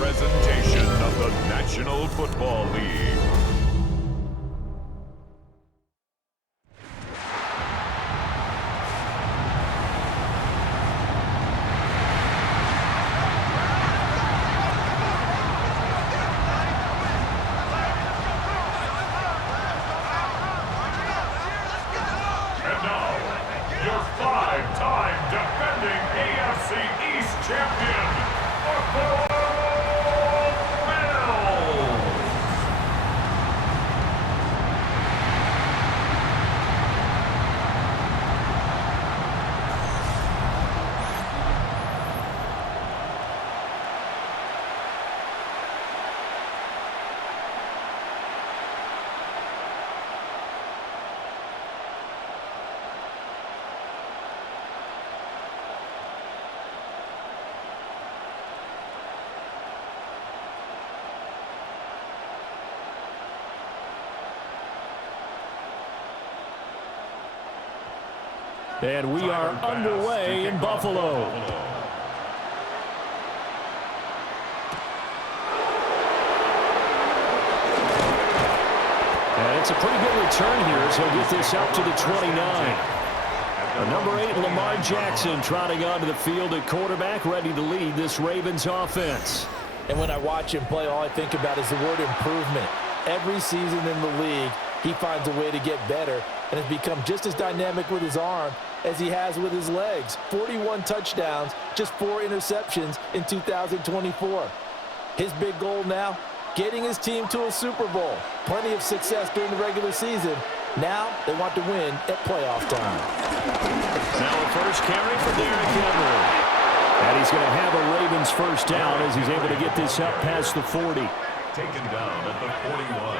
presentation of the National Football League. And now, your five-time defending AFC East champion, Buffalo Bills. And we are underway in Buffalo. And it's a pretty good return here as he'll get this up to the 29. Number 8, Lamar Jackson, trotting onto the field at quarterback, ready to lead this Ravens offense. And when I watch him play, all I think about is the word improvement. Every season in the league, he finds a way to get better and has become just as dynamic with his arm as he has with his legs. 41 touchdowns, just 4 interceptions in 2024. His big goal now, getting his team to a Super Bowl. Plenty of success during the regular season. Now they want to win at playoff time. Now a first carry for Derrick Henry. And he's going to have a Ravens first down as he's able to get this up past the 40. Taken down at the 41.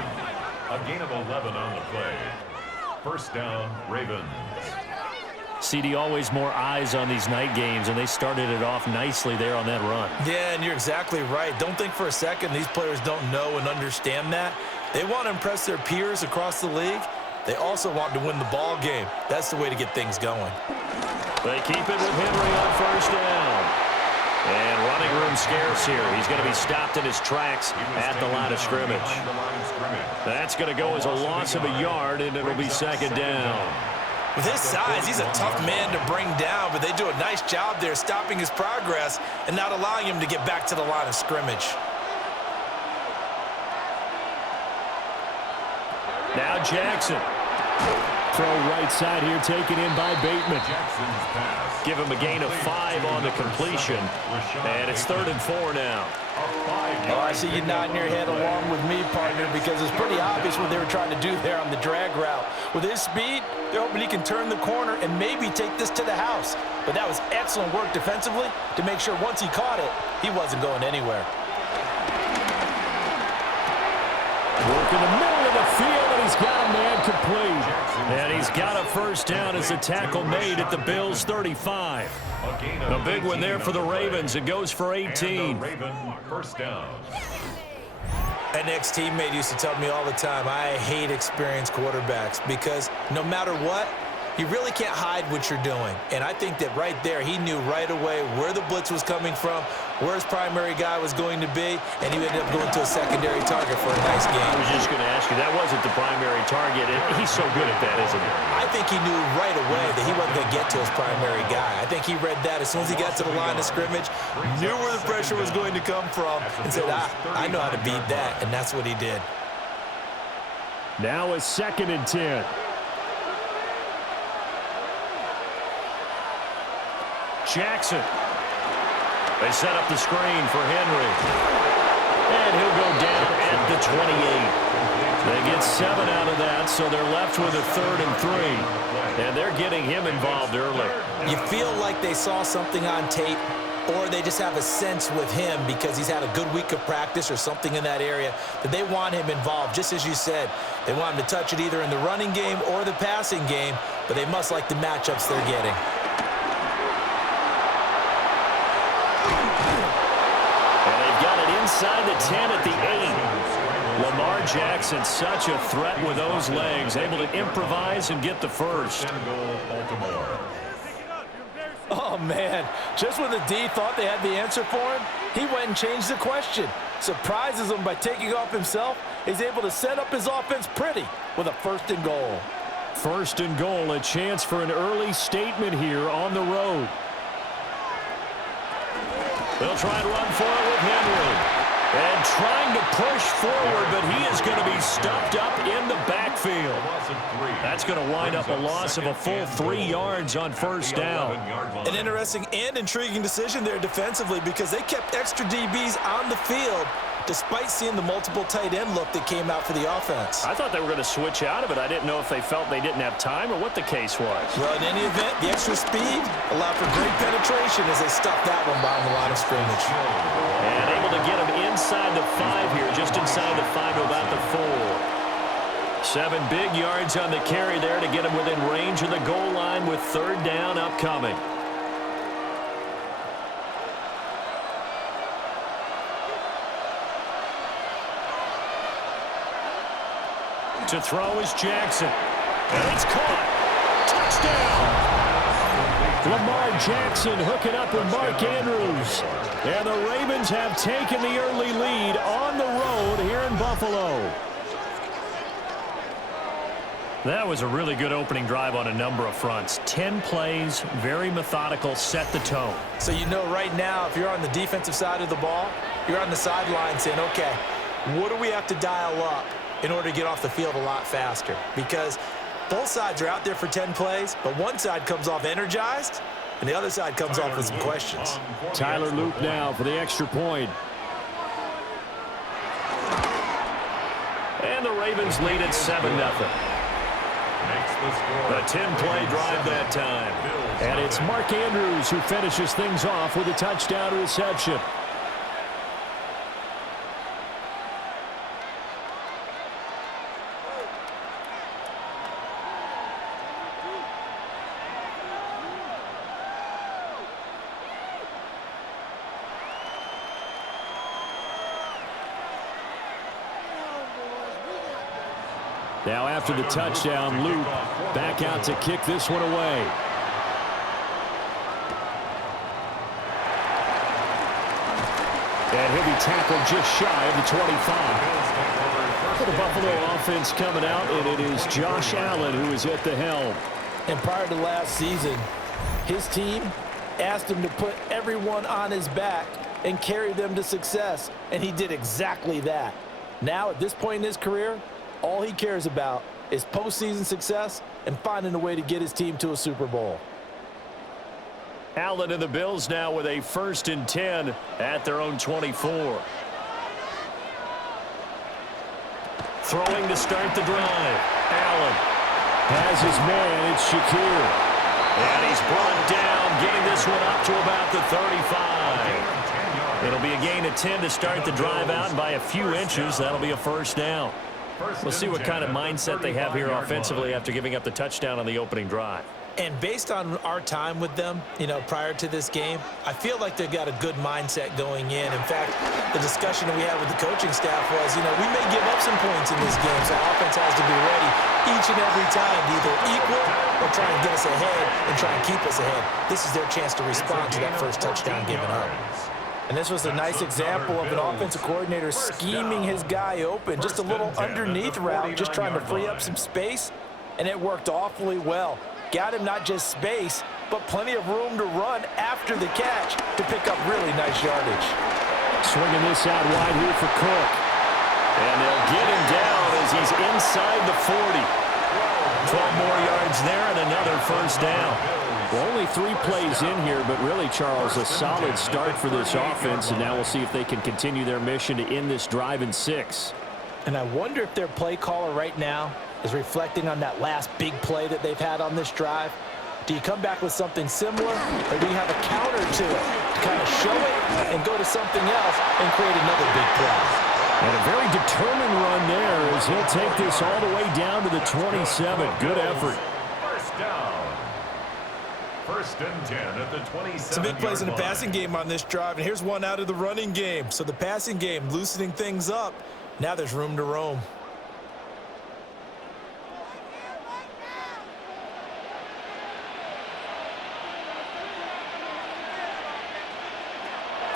A gain of 11 on the play. First down, Ravens. CD, always more eyes on these night games, and they started it off nicely there on that run. Yeah, and you're exactly right. Don't think for a second these players don't know and understand that. They want to impress their peers across the league. They also want to win the ball game. That's the way to get things going. They keep it with Henry on first down. And running room scarce here. He's going to be stopped in his tracks at the line of scrimmage. That's going to go as a loss of a yard, and it'll be second down. With his size, he's a tough man to bring down, but they do a nice job there stopping his progress and not allowing him to get back to the line of scrimmage. Now Jackson. Throw right side here, taken in by Bateman. Give him a gain of 5 on the completion. And it's 3rd and 4 now. Oh, I see you nodding your head along with me, partner, because it's pretty obvious what they were trying to do there on the drag route. With his speed, they're hoping he can turn the corner and maybe take this to the house. But that was excellent work defensively to make sure once he caught it, he wasn't going anywhere. Work in the middle of the field, and he's got a man complete. And he's got a first down as the tackle made at the Bills' 35. A big one there for the Ravens. It goes for 18. First down. An ex-teammate used to tell me all the time, I hate experienced quarterbacks because no matter what, you really can't hide what you're doing. And I think that right there, he knew right away where the blitz was coming from, where his primary guy was going to be, and he ended up going to a secondary target for a nice game. I was just going to ask you, that wasn't the primary target. He's so good at that, isn't he? I think he knew right away that he wasn't going to get to his primary guy. I think he read that as soon as he got to the line of scrimmage, knew where the pressure was going to come from, and said, I know how to beat that, and that's what he did. Now a 2nd and 10. Jackson. They set up the screen for Henry. And he'll go down at the 28. They get 7 out of that, so they're left with a 3rd and 3. And they're getting him involved early. You feel like they saw something on tape, or they just have a sense with him because he's had a good week of practice or something in that area that they want him involved, just as you said. They want him to touch it either in the running game or the passing game, but they must like the matchups they're getting. Inside the 10 at the 8. Lamar Jackson, such a threat with those legs, able to improvise and get the first. Oh, man. Just when the D thought they had the answer for him, He went and changed the question. Surprises him by taking off himself. He's able to set up his offense pretty with a 1st and goal. 1st and goal, a chance for an early statement here on the road. They'll try and run for it with Henry. And trying to push forward, but he is going to be stuffed up in the backfield. That's going to wind up a loss of a full 3 yards on 1st down. An interesting and intriguing decision there defensively because they kept extra DBs on the field despite seeing the multiple tight end look that came out for the offense. I thought they were going to switch out of it. I didn't know if they felt they didn't have time or what the case was. Well, in any event, the extra speed allowed for great penetration as they stuffed that one behind the line of scrimmage. And able to get him inside the 5 here, just inside the 5 to about the 4. 7 big yards on the carry there to get him within range of the goal line with 3rd down upcoming. To throw is Jackson. And it's caught. Touchdown! Lamar Jackson hooking up with Mark Andrews. And the Ravens have taken the early lead on the road here in Buffalo. That was a really good opening drive on a number of fronts. 10 plays, very methodical, set the tone. So you know right now, if you're on the defensive side of the ball, you're on the sideline saying, okay, what do we have to dial up in order to get off the field a lot faster? Because both sides are out there for 10 plays, but one side comes off energized, and the other side comes off with some questions. Tyler Loop now for the extra point. And the Ravens lead at 7-0. A 10-play drive that time. And it's Mark Andrews who finishes things off with a touchdown reception. Now after the touchdown, Loop back out to kick this one away. And he'll be tackled just shy of the 25. For the Buffalo offense coming out, and it is Josh Allen who is at the helm. And prior to last season, his team asked him to put everyone on his back and carry them to success, and he did exactly that. Now, at this point in his career, all he cares about is postseason success and finding a way to get his team to a Super Bowl. Allen and the Bills now with a 1st and 10 at their own 24. Throwing to start the drive. Allen has his man. It's Shakir. And he's brought down, getting this one up to about the 35. It'll be a gain of 10 to start the drive out, and by a few inches, that'll be a 1st down. We'll see what kind of mindset they have here offensively after giving up the touchdown on the opening drive. And based on our time with them, prior to this game, I feel like they've got a good mindset going in. In fact, the discussion that we had with the coaching staff was, we may give up some points in this game, so offense has to be ready each and every time to either equal or try and get us ahead and try and keep us ahead. This is their chance to respond to that first touchdown given up. And this was a nice example of an offensive coordinator scheming his guy open. Just a little underneath route, just trying to free up some space, and it worked awfully well. Got him not just space, but plenty of room to run after the catch to pick up really nice yardage. Swinging this out wide here for Cook. And they'll get him down as he's inside the 40. 12 more yards there and another 1st down. Well, only 3 plays in here, but really, Charles, a solid start for this offense, and now we'll see if they can continue their mission to end this drive in 6. And I wonder if their play caller right now is reflecting on that last big play that they've had on this drive. Do you come back with something similar, or do you have a counter to it to kind of show it and go to something else and create another big play? And a very determined run there as he'll take this all the way down to the 27. Good effort. 1st down. 1st and 10 at the 27. Some big plays in the passing game on this drive, and here's one out of the running game. So the passing game loosening things up. Now there's room to roam.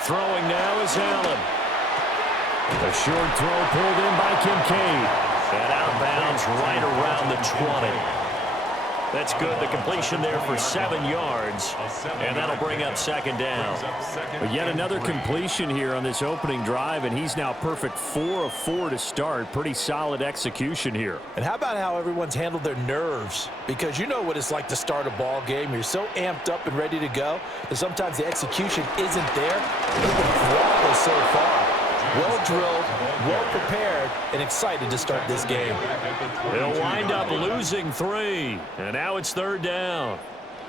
Throwing now is Allen. A short throw pulled in by Kincaid. And out of bounds right around the 20. That's good. The completion there for 7 yards. And that'll bring up second down. But yet another completion here on this opening drive, and he's now perfect 4 of 4 to start. Pretty solid execution here. And how about how everyone's handled their nerves? Because you know what it's like to start a ball game. You're so amped up and ready to go that sometimes the execution isn't there. They've been flawless so far. Well drilled, well prepared, and excited to start this game. They'll wind up losing 3. And now it's third down.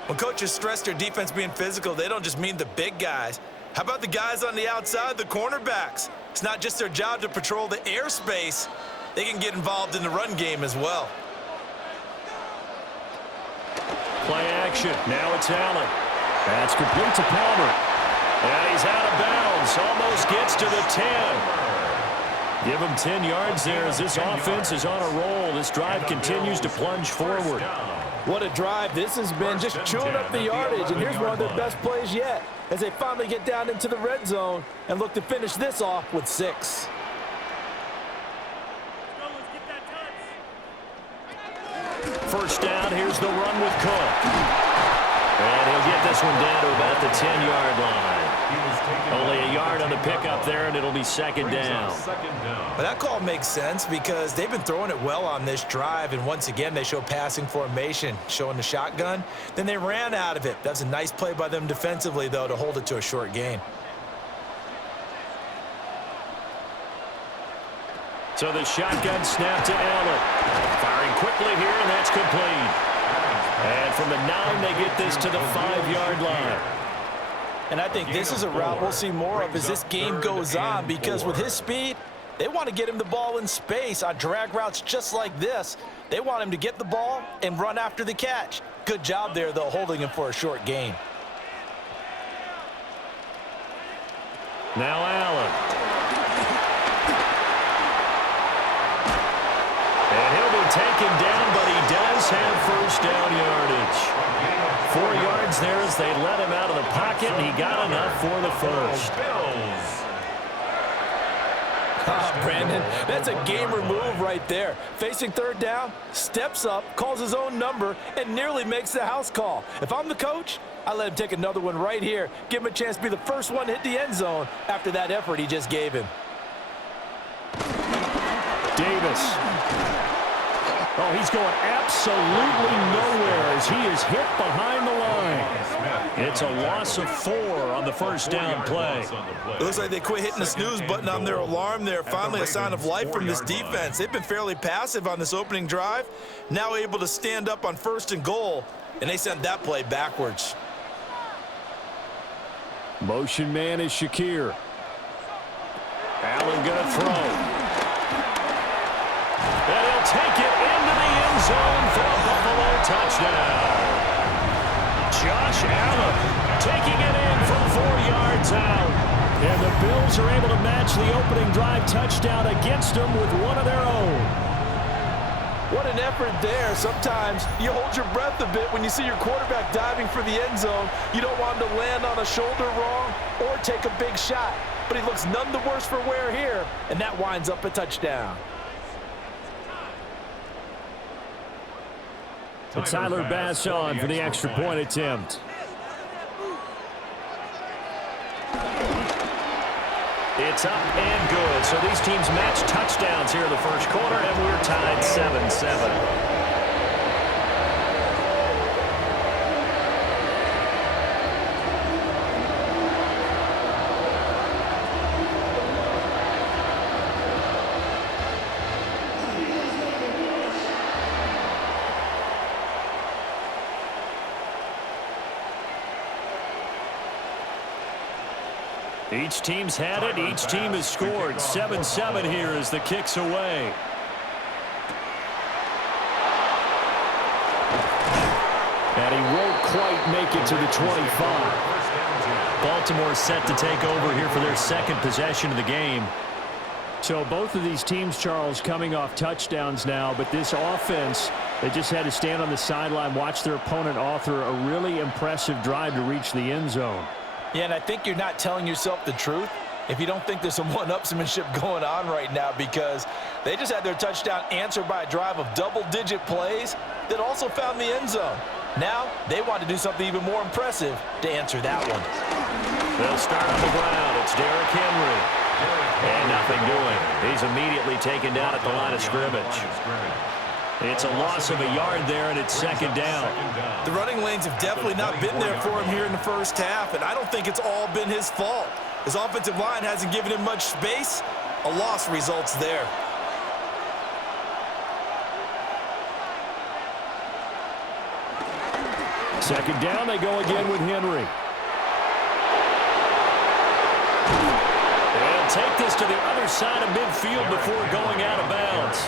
When coaches stress their defense being physical, they don't just mean the big guys. How about the guys on the outside, the cornerbacks? It's not just their job to patrol the airspace. They can get involved in the run game as well. Play action. Now it's Allen. That's complete to Palmer. And he's out of bounds. Almost gets to the 10. Give him 10 yards there as this offense is on a roll. This drive continues to plunge forward. What a drive this has been, just chewing up the yardage. And here's one of their best plays yet as they finally get down into the red zone and look to finish this off with 6. First down, here's the run with Cook. And he'll get this one down to about the 10-yard line. Only a yard on the pickup there, and it'll be second down. But that call makes sense because they've been throwing it well on this drive, and once again they show passing formation, showing the shotgun. Then they ran out of it. That was a nice play by them defensively, though, to hold it to a short gain. So the shotgun snap to Allen. Firing quickly here, and that's complete. And from the 9, they get this to the 5-yard line. And I think this is a route we'll see more of as this game goes on, because with his speed, they want to get him the ball in space on drag routes just like this. They want him to get the ball and run after the catch. Good job there, though, holding him for a short gain. Now Allen. And he'll be taken down, but he does have first down yardage. 4 yards there as they let him out of the pocket, and he got enough for the first. Brandon, that's a gamer move right there. Facing third down, steps up, calls his own number, and nearly makes the house call. If I'm the coach, I let him take another one right here. Give him a chance to be the first one to hit the end zone after that effort he just gave him. Davis. Oh, he's going absolutely nowhere as he is hit behind the line. It's a loss of 4 on the first down play. It looks like they quit hitting the snooze button on their alarm there. Finally a sign of life from this defense. They've been fairly passive on this opening drive. Now able to stand up on 1st and goal, and they sent that play backwards. Motion man is Shakir. Allen gonna throw. And he'll take it into the end zone for a Buffalo touchdown. Josh Allen taking it in from 4 yards out. And the Bills are able to match the opening drive touchdown against them with one of their own. What an effort there. Sometimes you hold your breath a bit when you see your quarterback diving for the end zone. You don't want him to land on a shoulder wrong or take a big shot. But he looks none the worse for wear here, and that winds up a touchdown. Tyler Bass on for the extra point attempt. It's up and good. So these teams match touchdowns here in the first quarter, and we're tied 7-7. Each team's had it. Each team has scored. 7-7 here as the kick's away. And he won't quite make it to the 25. Baltimore set to take over here for their second possession of the game. So both of these teams, Charles, coming off touchdowns now, but this offense, they just had to stand on the sideline, watch their opponent author a really impressive drive to reach the end zone. Yeah, and I think you're not telling yourself the truth if you don't think there's some one-upsmanship going on right now, because they just had their touchdown answered by a drive of double-digit plays that also found the end zone. Now, they want to do something even more impressive to answer that one. They'll start on the ground. It's Derrick Henry. And nothing doing. He's immediately taken down at the line of scrimmage. It's a loss of a yard there, and it's second down. The running lanes have definitely not been there for him here in the first half, and I don't think it's all been his fault. His offensive line hasn't given him much space. A loss results there. Second down, they go again with Henry. They'll take this to the other side of midfield before going out of bounds.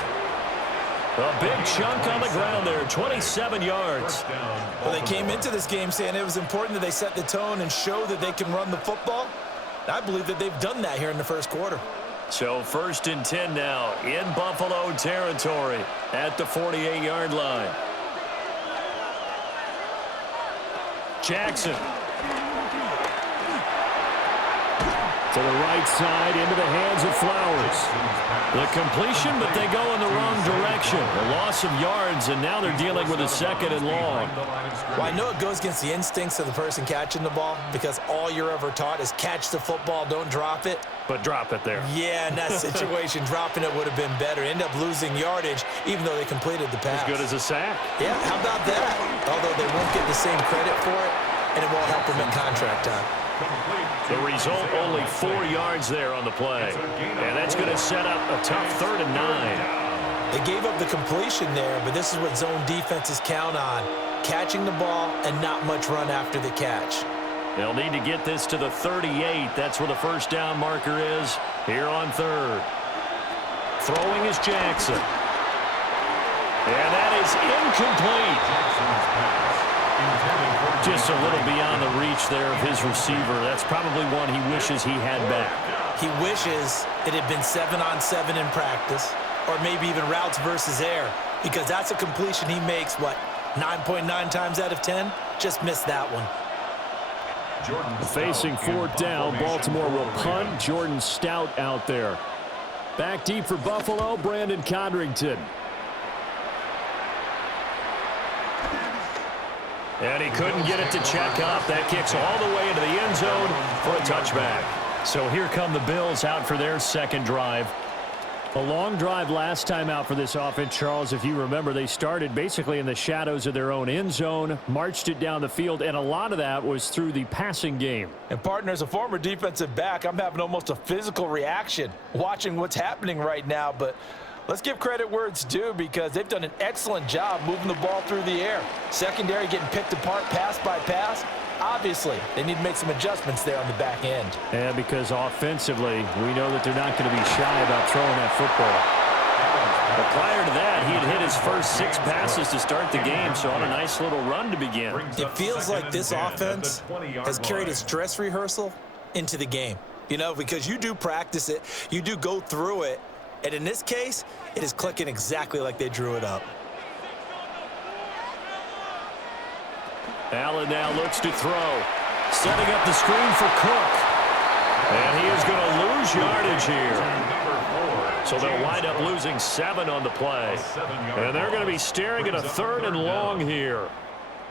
A big chunk on the ground there, 27 yards. Well, they came into this game saying it was important that they set the tone and show that they can run the football. I believe that they've done that here in the first quarter. So 1st and 10 now in Buffalo territory at the 48-yard line. Jackson. To the right side, into the hands of Flowers. The completion, but they go in the wrong direction. A loss of yards, and now they're dealing with a 2nd and long. Well, I know it goes against the instincts of the person catching the ball, because all you're ever taught is catch the football, don't drop it. But drop it there. Yeah, in that situation, dropping it would have been better. End up losing yardage, even though they completed the pass. As good as a sack. Yeah, how about that? Although they won't get the same credit for it, and it won't help them in contract time. The result, only 4 yards there on the play. And that's going to set up a tough 3rd and 9. They gave up the completion there, but this is what zone defenses count on. Catching the ball and not much run after the catch. They'll need to get this to the 38. That's where the first down marker is here on 3rd. Throwing is Jackson. And that is incomplete. Just a little beyond the reach there of his receiver. That's probably one he wishes he had back. He wishes it had been 7-on-7 in practice, or maybe even routes versus air, because that's a completion he makes, 9.9 times out of 10? Just missed that one. Facing 4th down, Baltimore will punt. Jordan Stout out there. Back deep for Buffalo, Brandon Codrington. And he couldn't get it to check up. That kicks all the way into the end zone for a touchback. So here come the Bills out for their second drive. A long drive last time out for this offense, Charles. If you remember, they started basically in the shadows of their own end zone, marched it down the field, and a lot of that was through the passing game. And, partner, as a former defensive back, I'm having almost a physical reaction watching what's happening right now. But let's give credit where it's due, because they've done an excellent job moving the ball through the air. Secondary getting picked apart pass by pass. Obviously, they need to make some adjustments there on the back end. And because offensively, we know that they're not going to be shy about throwing that football. But prior to that, he had hit his first 6 passes to start the game, so on a nice little run to begin. It feels like this offense has carried its dress rehearsal into the game. You know, because you do practice it, you do go through it, and in this case, it is clicking exactly like they drew it up. Allen now looks to throw. Setting up the screen for Cook. And he is going to lose yardage here. So they'll wind up losing 7 on the play. And they're going to be staring at a 3rd and long here.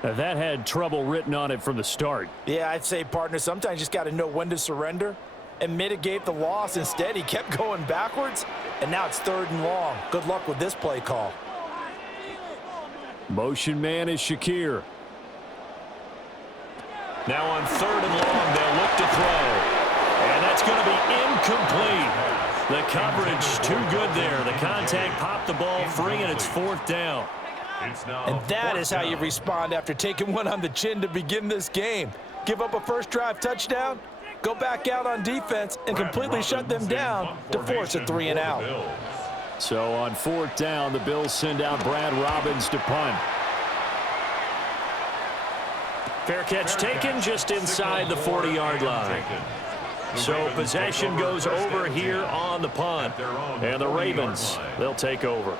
Now that had trouble written on it from the start. Yeah, I'd say, partner, sometimes you just got to know when to surrender and mitigate the loss. Instead, he kept going backwards, and now it's 3rd and long. Good luck with this play call. Motion man is Shakir. Now on 3rd and long, they'll look to throw. And that's going to be incomplete. The coverage too good there. The contact popped the ball free, and it's 4th down. And that is how you respond after taking one on the chin to begin this game. Give up a first drive touchdown, go back out on defense, and completely shut them down to force a 3 and out. So on 4th down, the Bills send out Brad Robbins to punt. Fair catch taken just inside the 40-yard line. So possession goes over here on the punt. And the Ravens, they'll take over.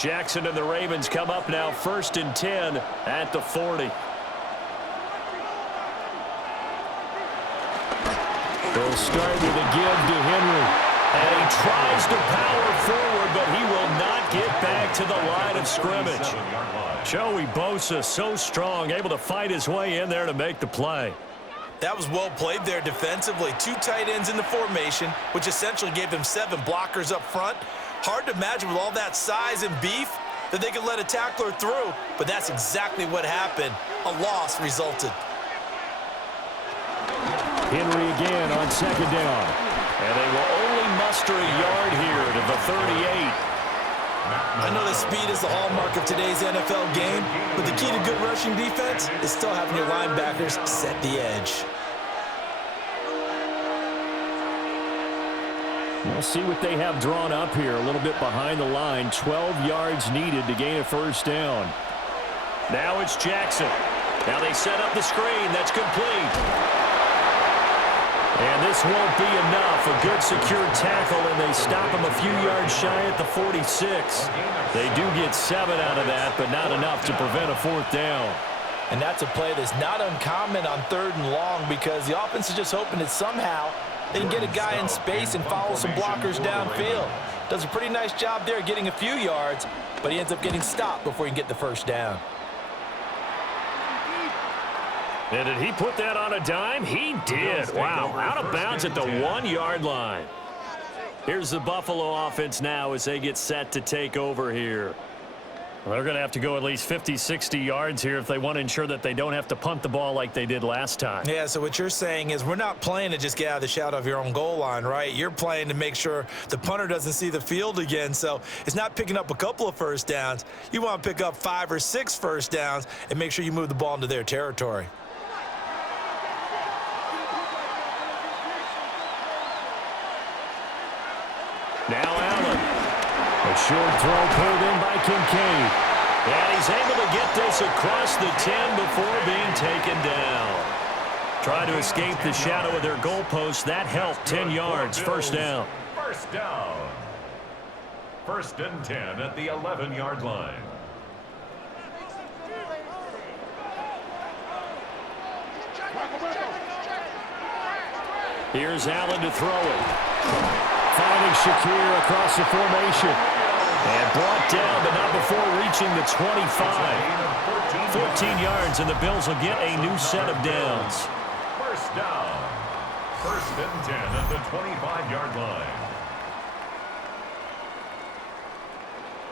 Jackson and the Ravens come up now 1st and 10 at the 40. They'll start with a give to Henry. And he tries to power forward, but he will not get back to the line of scrimmage. Joey Bosa, so strong, able to fight his way in there to make the play. That was well played there defensively. 2 tight ends in the formation, which essentially gave them 7 blockers up front. Hard to imagine with all that size and beef that they could let a tackler through, but that's exactly what happened. A loss resulted. Henry again on 2nd down. And they will only muster a yard here to the 38. I know that speed is the hallmark of today's NFL game, but the key to good rushing defense is still having your linebackers set the edge. We'll see what they have drawn up here. A little bit behind the line. 12 yards needed to gain a 1st down. Now it's Jackson. Now they set up the screen. That's complete. And this won't be enough. A good secure tackle, and they stop him a few yards shy at the 46. They do get 7 out of that, but not enough to prevent a 4th down. And that's a play that's not uncommon on 3rd and long because the offense is just hoping that somehow they can get a guy in space and follow some blockers downfield. Does a pretty nice job there getting a few yards, but he ends up getting stopped before he can get the 1st down. And did he put that on a dime? He did. Wow, out of bounds at the 1-yard line. Here's the Buffalo offense now as they get set to take over here. Well, they're going to have to go at least 50, 60 yards here if they want to ensure that they don't have to punt the ball like they did last time. Yeah, so what you're saying is we're not playing to just get out of the shadow of your own goal line, right? You're playing to make sure the punter doesn't see the field again. So it's not picking up a couple of 1st downs. You want to pick up 5 or 6 1st downs and make sure you move the ball into their territory. Now Allen. A short throw pulled in by Kincaid. And he's able to get this across the 10 before being taken down. Try to escape the shadow of their goalpost. That helped. 10 yards. 1st down. 1st down. 1st and 10 at the 11-yard line. Here's Allen to throw it. Finding Shakir across the formation. And brought down, but not before reaching the 25. 14 yards, and the Bills will get a new set of downs. 1st down. 1st and 10 at the 25-yard line.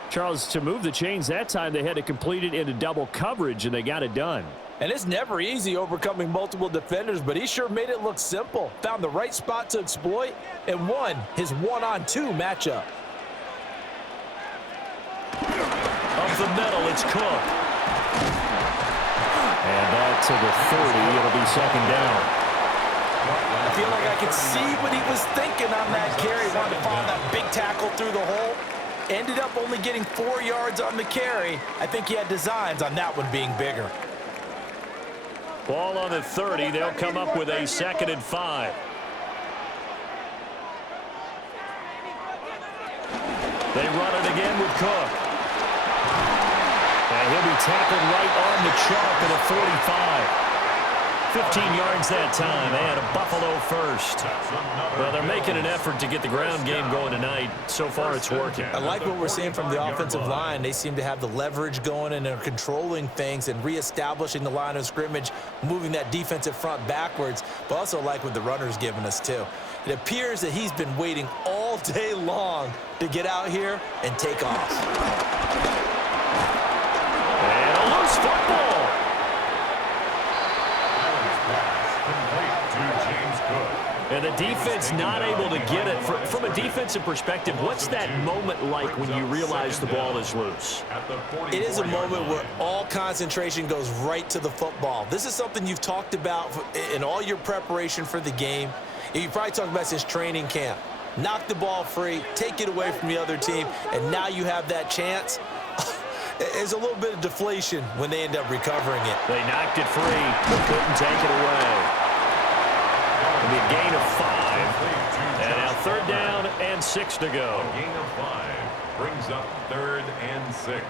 Charles, to move the chains that time, they had to complete it into double coverage, and they got it done. And it's never easy overcoming multiple defenders, but he sure made it look simple. Found the right spot to exploit and won his 1-on-2 matchup. Up the middle, it's Cook. And back to the 30. It'll be 2nd down. I feel like I could see what he was thinking on that carry. Wanted to follow that big tackle through the hole. Ended up only getting 4 yards on the carry. I think he had designs on that one being bigger. Ball on the 30. They'll come up with a 2nd and 5. They run it again with Cook. And he'll be tackled right on the chalk at a 45. 15 yards that time, and a Buffalo 1st. Well, they're making an effort to get the ground game going tonight. So far, it's working. I like what we're seeing from the offensive line. They seem to have the leverage going, and they're controlling things and reestablishing the line of scrimmage, moving that defensive front backwards, but also like what the runner's giving us, too. It appears that he's been waiting all day long to get out here and take off. And a loose football. And the defense not able to get it. From a defensive perspective, what's that moment like when you realize the ball is loose? It is a moment where all concentration goes right to the football. This is something you've talked about in all your preparation for the game. You probably talked about since training camp. Knock the ball free, take it away from the other team, and now you have that chance. There's a little bit of deflation when they end up recovering it. They knocked it free, but couldn't take it away. It'll be a gain of 5. And now 3rd down and 6 to go. Gain of 5. Brings up 3rd and 6.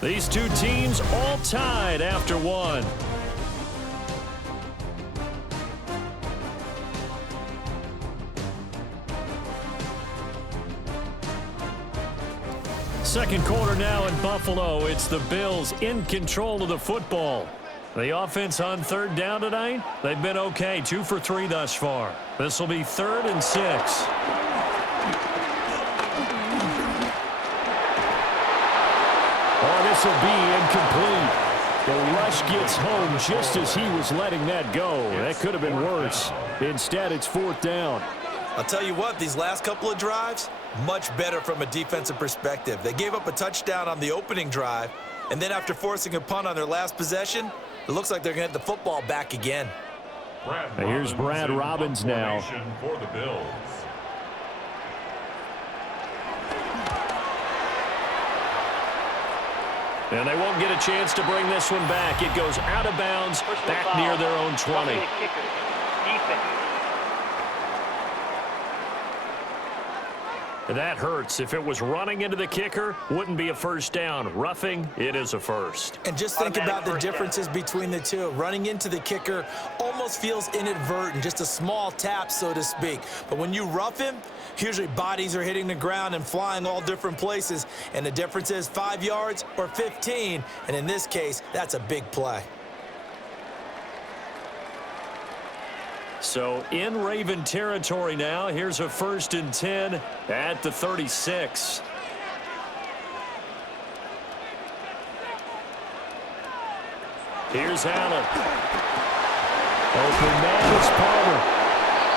These two teams all tied after one. Second quarter now in Buffalo. It's the Bills in control of the football. The offense on 3rd down tonight, they've been okay. 2 for 3 thus far. This will be 3rd and 6. Oh, this will be incomplete. The rush gets home just as he was letting that go. That could have been worse. Instead, it's 4th down. I'll tell you what, these last couple of drives, much better from a defensive perspective. They gave up a touchdown on the opening drive, and then after forcing a punt on their last possession, it looks like they're going to get the football back again. Here's Brad Robbins now. For the Bills. And they won't get a chance to bring this one back. It goes out of bounds, back near their own 20. That hurts. If it was running into the kicker, wouldn't be a first down. Roughing, it is a first. And just think about the differences between the two. Running into the kicker almost feels inadvertent, just a small tap, so to speak. But when you rough him, usually bodies are hitting the ground and flying all different places. And the difference is 5 yards or 15. And in this case, that's a big play. So in Raven territory now. Here's a 1st and 10 at the 36. Here's Allen. Open man is Palmer.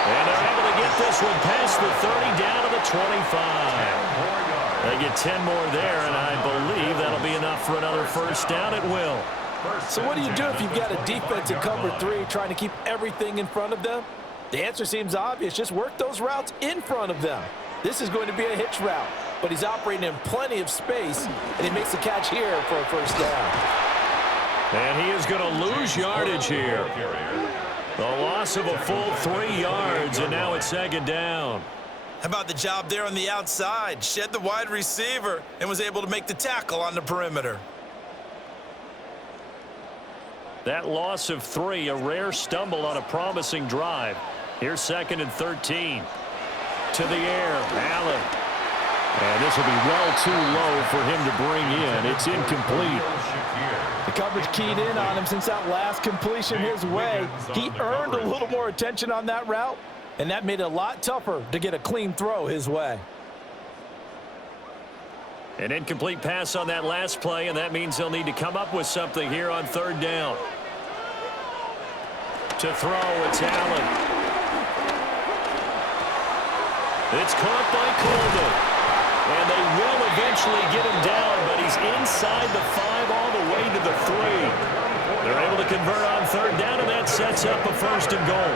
And they're able to get this one past the 30 down to the 25. They get 10 more there, and I believe that'll be enough for another first down. It will. So what do you do if you've got a defense in cover 3 trying to keep everything in front of them? The answer seems obvious. Just work those routes in front of them. This is going to be a hitch route, but he's operating in plenty of space, and he makes the catch here for a first down. And he is going to lose yardage here. The loss of a full 3 yards, and now it's 2nd down. How about the job there on the outside? Shed the wide receiver and was able to make the tackle on the perimeter. That loss of 3, a rare stumble on a promising drive. Here's 2nd and 13. To the air, Allen. And this will be well too low for him to bring in. It's incomplete. The coverage keyed in on him since that last completion his way. He earned a little more attention on that route, and that made it a lot tougher to get a clean throw his way. An incomplete pass on that last play, and that means they'll need to come up with something here on 3rd down. To throw, it's Allen. It's caught by Coleman. And they will eventually get him down, but he's inside the 5 all the way to the 3. They're able to convert on 3rd down, and that sets up a 1st and goal.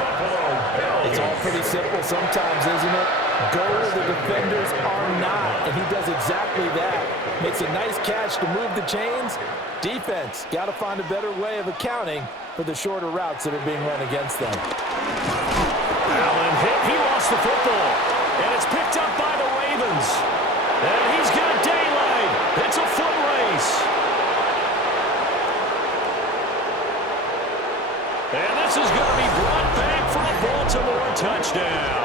It's all pretty simple sometimes, isn't it? Go where the defenders are not, and he does exactly that. Makes a nice catch to move the chains. Defense got to find a better way of accounting for the shorter routes that are being run against them. Allen hit. He lost the football, and it's picked up by the Ravens. And he's got daylight. It's a foot race. And this is going to be brought back for a Baltimore touchdown.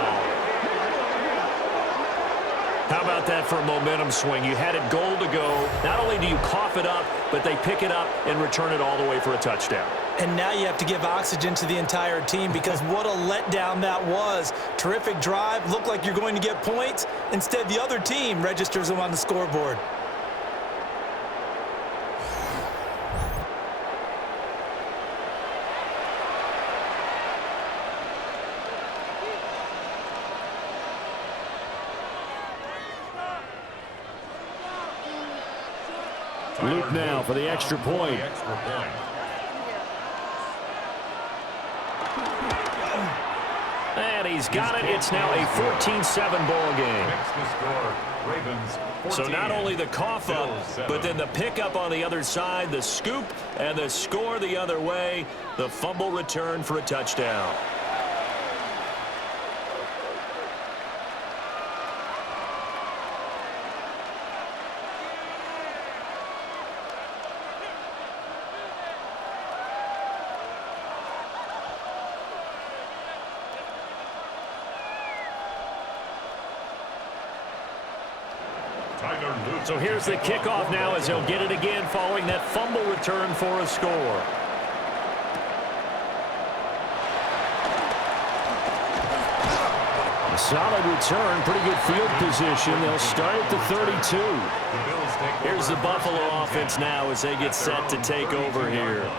How about that for a momentum swing? You had it goal to go. Not only do you cough it up, but they pick it up and return it all the way for a touchdown. And now you have to give oxygen to the entire team because what a letdown that was. Terrific drive. Looked like you're going to get points. Instead, the other team registers them on the scoreboard. Luke now for the extra point. And he's got it. It's now a 14-7 ball game. So not only the cough up, but then the pickup on the other side, the scoop, and the score the other way. The fumble return for a touchdown. So here's the kickoff now as he'll get it again following that fumble return for a score. A solid return, pretty good field position. They'll start at the 32. Here's the Buffalo offense now as they get set to take over here.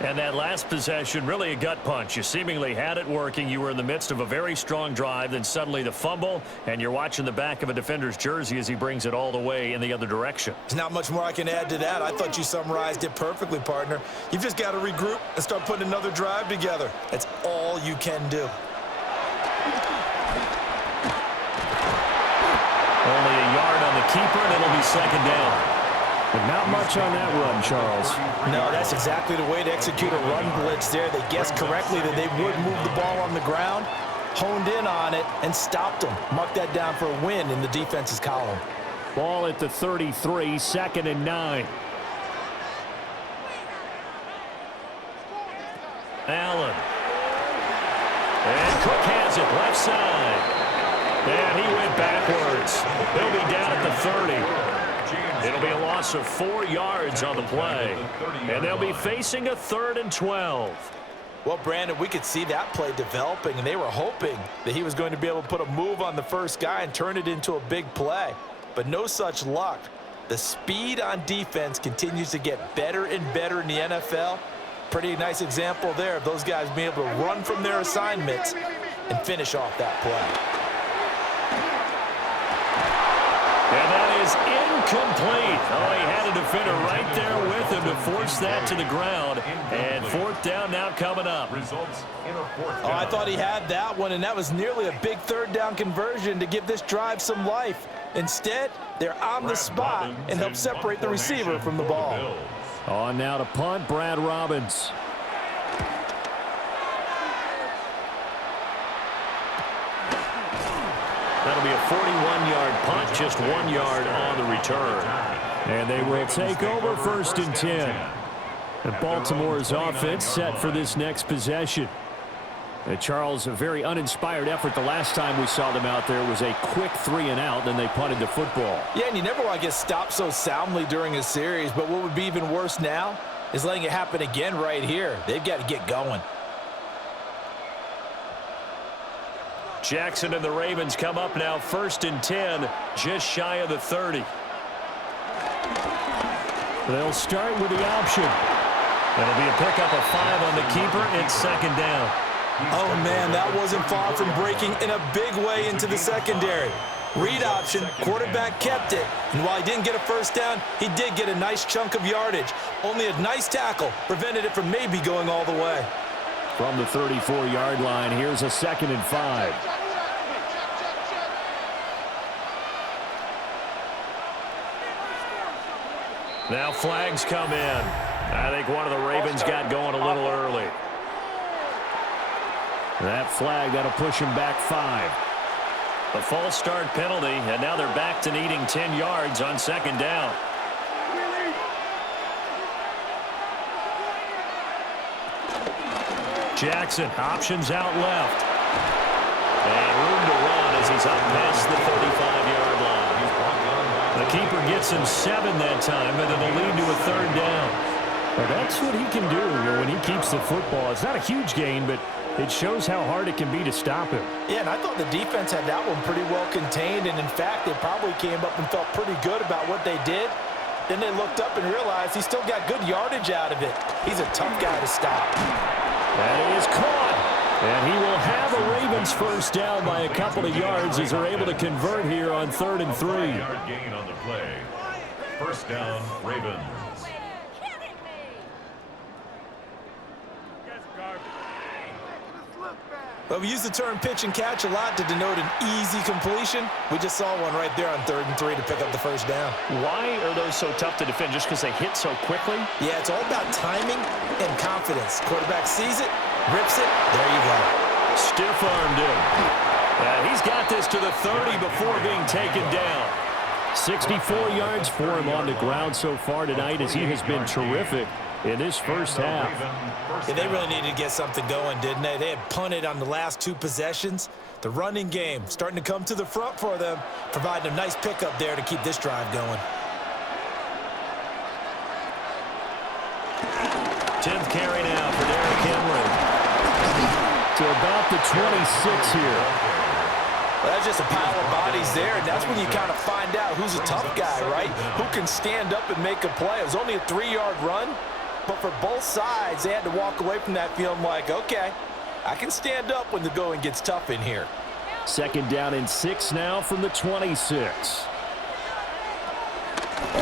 And that last possession, really a gut punch. You seemingly had it working. You were in the midst of a very strong drive. Then suddenly the fumble, and you're watching the back of a defender's jersey as he brings it all the way in the other direction. There's not much more I can add to that. I thought you summarized it perfectly, partner. You've just got to regroup and start putting another drive together. That's all you can do. Only a yard on the keeper, and it'll be second down. But not much on that run, Charles. No, that's exactly the way to execute a run blitz there. They guessed correctly that they would move the ball on the ground, honed in on it, and stopped them. Mark that down for a win in the defense's column. Ball at the 33, 2nd and 9. Allen. And Cook has it, left side. And he went backwards. He'll be down at the 30. It'll be a loss of 4 yards on the play. And they'll be facing a 3rd and 12. Well, Brandon, we could see that play developing, and they were hoping that he was going to be able to put a move on the first guy and turn it into a big play. But no such luck. The speed on defense continues to get better and better in the NFL. Pretty nice example there of those guys being able to run from their assignments and finish off that play. And that is incomplete. Oh, he had a defender right there with him to force that to the ground. And 4th down now coming up. Results in a 4th down. Oh, I thought he had that one, and that was nearly a big 3rd down conversion to give this drive some life. Instead, they're on the spot and help separate the receiver from the ball. On now to punt, Brad Robbins. That'll be a 41-yard punt, just 1 yard on the return. And they will take over 1st and 10. And Baltimore's offense set for this next possession. Charles, a very uninspired effort the last time we saw them out there was a quick 3 and out, then they punted the football. Yeah, and you never want to get stopped so soundly during a series, but what would be even worse now is letting it happen again right here. They've got to get going. Jackson and the Ravens come up now 1st and 10, just shy of the 30. They'll start with the option. It'll be a pickup of 5 on the keeper. It's 2nd down. Oh, man, that wasn't far from breaking in a big way into the secondary. Read option, quarterback kept it, and while he didn't get a 1st down, he did get a nice chunk of yardage. Only a nice tackle prevented it from maybe going all the way. From the 34-yard line, here's a 2nd and 5. Now flags come in. I think one of the Ravens got going a little early. That flag, that'll push him back 5. A false start penalty, and now they're back to needing 10 yards on 2nd down. Jackson, options out left. And room to run as he's up past the 35-yard line. The keeper gets him 7 that time, and it'll lead to a 3rd down. Well, that's what he can do when he keeps the football. It's not a huge gain, but it shows how hard it can be to stop him. Yeah, and I thought the defense had that one pretty well contained, and in fact, they probably came up and felt pretty good about what they did. Then they looked up and realized he still got good yardage out of it. He's a tough guy to stop. That is caught. And he will have a Ravens 1st down by a couple of yards as they're able to convert here on 3rd and 3. 5-yard gain on the play. 1st down, Ravens. But we use the term pitch and catch a lot to denote an easy completion. We just saw one right there on 3rd and 3 to pick up the 1st down. Why are those so tough to defend? Just because they hit so quickly? Yeah, it's all about timing and confidence. Quarterback sees it, rips it, there you go. Stiff-armed him. He's got this to the 30 before being taken down. 64 yards for him on the ground so far tonight as he has been terrific in this 1st half. Yeah, they really needed to get something going, didn't they? They had punted on the last 2 possessions. The running game starting to come to the front for them, providing a nice pickup there to keep this drive going. 10th carry now for Derrick Henry. To about the 26 here. Well, that's just a pile of bodies there, and that's when you kind of find out who's a tough guy, right? Who can stand up and make a play. It was only a 3-yard run, but for both sides, they had to walk away from that feeling like, okay, I can stand up when the going gets tough in here. 2nd down and 6 now from the 26.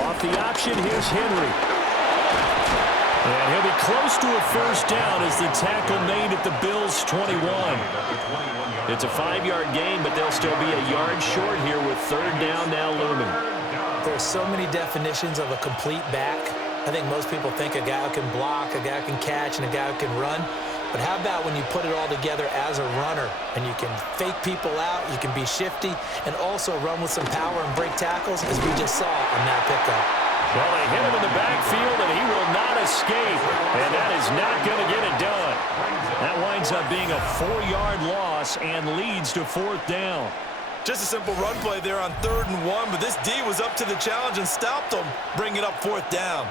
Off the option, here's Henry. And he'll be close to a first down as the tackle made at the Bills' 21. It's a 5-yard gain, but they'll still be a yard short here with 3rd down now looming. There's so many definitions of a complete back. I think most people think a guy who can block, a guy who can catch, and a guy who can run. But how about when you put it all together as a runner and you can fake people out, you can be shifty, and also run with some power and break tackles, as we just saw on that pickup. Well, they hit him in the backfield, and he will not escape. And that is not going to get it done. That winds up being a 4-yard loss and leads to 4th down. Just a simple run play there on 3rd and 1, but this D was up to the challenge and stopped them, bringing up 4th down.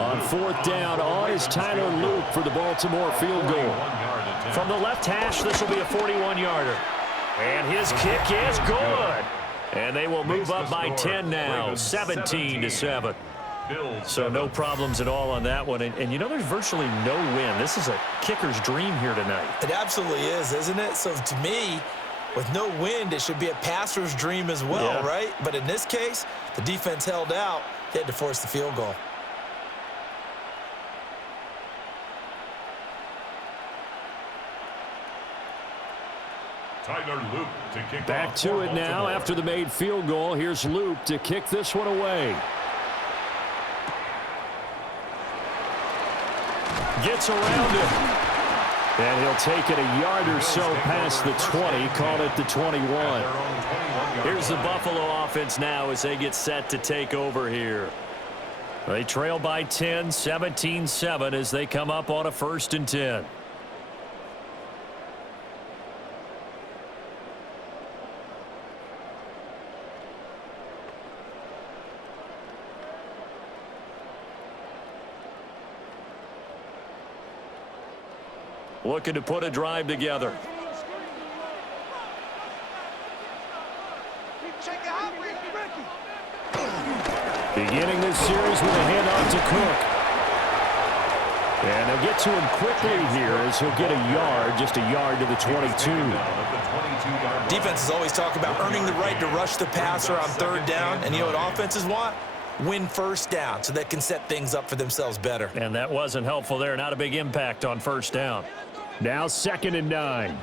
On 4th down, on is Tyler Luke for the Baltimore field goal. From the left hash, this will be a 41-yarder. And his kick is good. And they will move up by 10 now, 17-7. So no problems at all on that one. And you know, there's virtually no win. This is a kicker's dream here tonight. It absolutely is, isn't it? So to me, with no wind, it should be a passer's dream as well, right? But in this case, the defense held out. They had to force the field goal. Tyler Luke to kick Back off to it now after the made field goal. Here's Luke to kick this one away. Gets around it. And he'll take it a yard or so past the 20, call it the 21. Here's the Buffalo offense now as they get set to take over here. They trail by 10, 17-7 as they come up on a 1st and 10. Looking to put a drive together. Beginning this series with a handoff to Cook. And they'll get to him quickly here as he'll get a yard, just a yard to the 22. Defenses always talk about earning the right to rush the passer on 3rd down. And you know what offenses want? Win 1st down so they can set things up for themselves better. And that wasn't helpful there. Not a big impact on 1st down. Now 2nd and 9.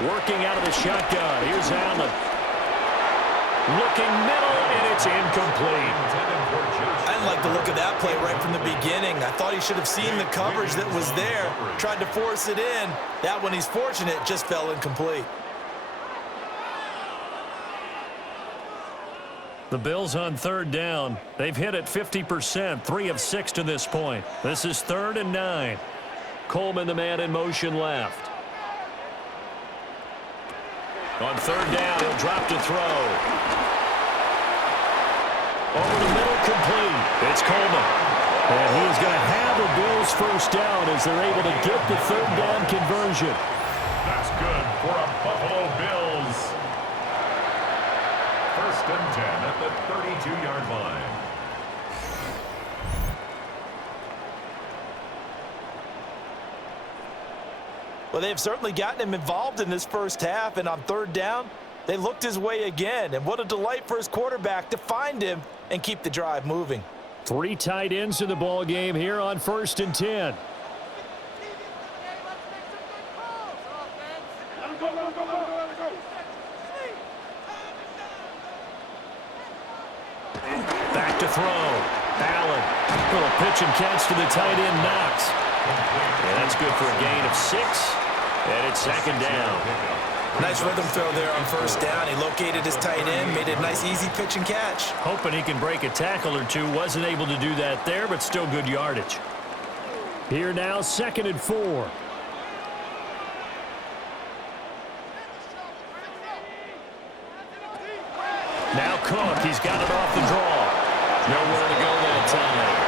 Working out of the shotgun. Here's Allen. Looking middle, and it's incomplete. I didn't like the look of that play right from the beginning. I thought he should have seen the coverage that was there, tried to force it in. That one, he's fortunate, just fell incomplete. The Bills on 3rd down. They've hit it 50%, 3 of 6 to this point. This is 3rd and 9. Coleman, the man in motion left. On 3rd down, he'll drop to throw. Over the middle, complete. It's Coleman. And he's going to have a Bills 1st down as they're able to get the 3rd down conversion. That's good for a Buffalo Bills. 1st and 10 at the 32-yard line. Well, they've certainly gotten him involved in this 1st half, and on 3rd down, they looked his way again. And what a delight for his quarterback to find him and keep the drive moving. 3 tight ends in the ball game here on 1st and 10. Back to throw. Allen. Little pitch and catch to the tight end, Knox. And that's good for a gain of 6. And it's 2nd down. Nice rhythm throw there on first down. He located his tight end, made a nice easy pitch and catch. Hoping he can break a tackle or two. Wasn't able to do that there, but still good yardage. Here now, 2nd and 4. Now Cook, he's got it off the draw. Nowhere to go that time.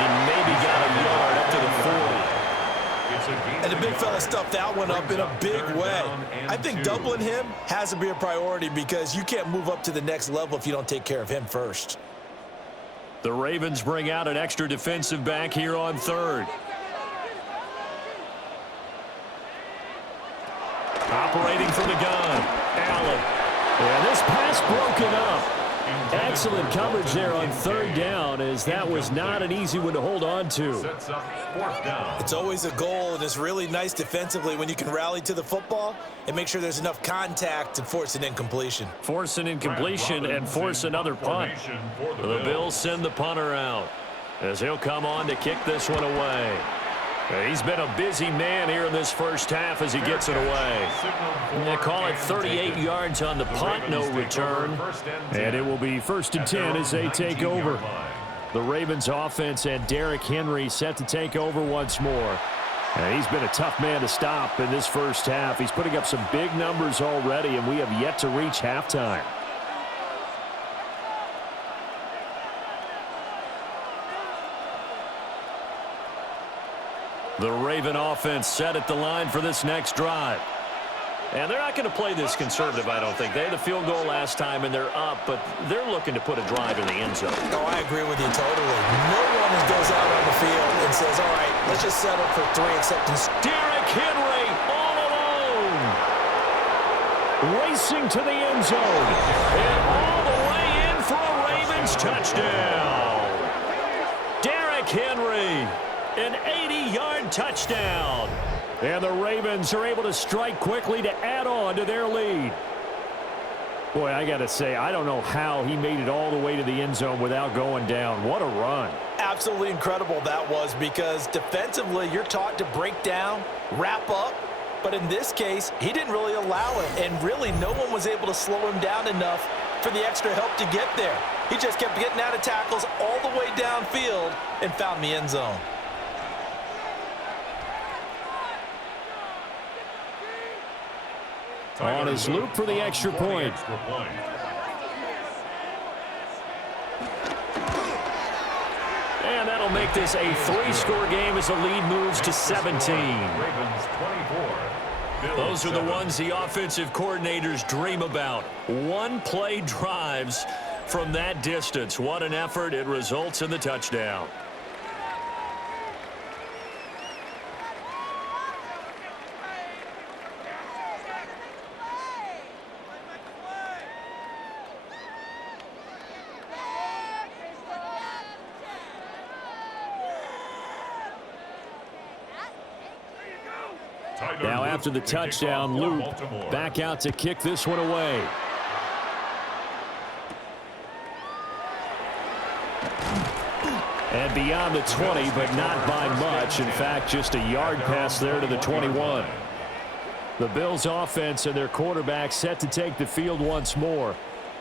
He maybe got a yard up to the 40. And the big fella stuffed that one up in a big way. I think doubling him has to be a priority because you can't move up to the next level if you don't take care of him first. The Ravens bring out an extra defensive back here on 3rd. Operating from the gun, Allen. Yeah, this pass broken up. Excellent coverage there on 3rd down, as that was not an easy one to hold on to. It's always a goal, and it's really nice defensively when you can rally to the football and make sure there's enough contact to force an incompletion. Force an incompletion and force another punt. The Bills send the punter out as he'll come on to kick this one away. He's been a busy man here in this first half as he gets it away. They call it 38 yards on the punt, no return. And it will be 1st and 10 as they take over. The Ravens offense and Derrick Henry set to take over once more. And he's been a tough man to stop in this first half. He's putting up some big numbers already, and we have yet to reach halftime. The Raven offense set at the line for this next drive. And they're not going to play this conservative, I don't think. They had the field goal last time, and they're up, but they're looking to put a drive in the end zone. Oh, I agree with you totally. No one goes out on the field and says, all right, let's just settle for 3 acceptance. Derrick Henry all alone. Racing to the end zone. And all the way in for a Ravens touchdown. Derrick Henry. An 80-yard touchdown. And the Ravens are able to strike quickly to add on to their lead. Boy, I got to say, I don't know how he made it all the way to the end zone without going down. What a run. Absolutely incredible that was, because defensively you're taught to break down, wrap up. But in this case, he didn't really allow it. And really, no one was able to slow him down enough for the extra help to get there. He just kept getting out of tackles all the way downfield and found the end zone. On his loop for the extra point. And that'll make this a 3-score game as the lead moves to 17. Those are the ones the offensive coordinators dream about. One-play drives from that distance. What an effort. It results in the touchdown. Now after the touchdown, loop back out to kick this one away. And beyond the 20, but not by much. In fact, just a yard pass there to the 21. The Bills offense and their quarterback set to take the field once more.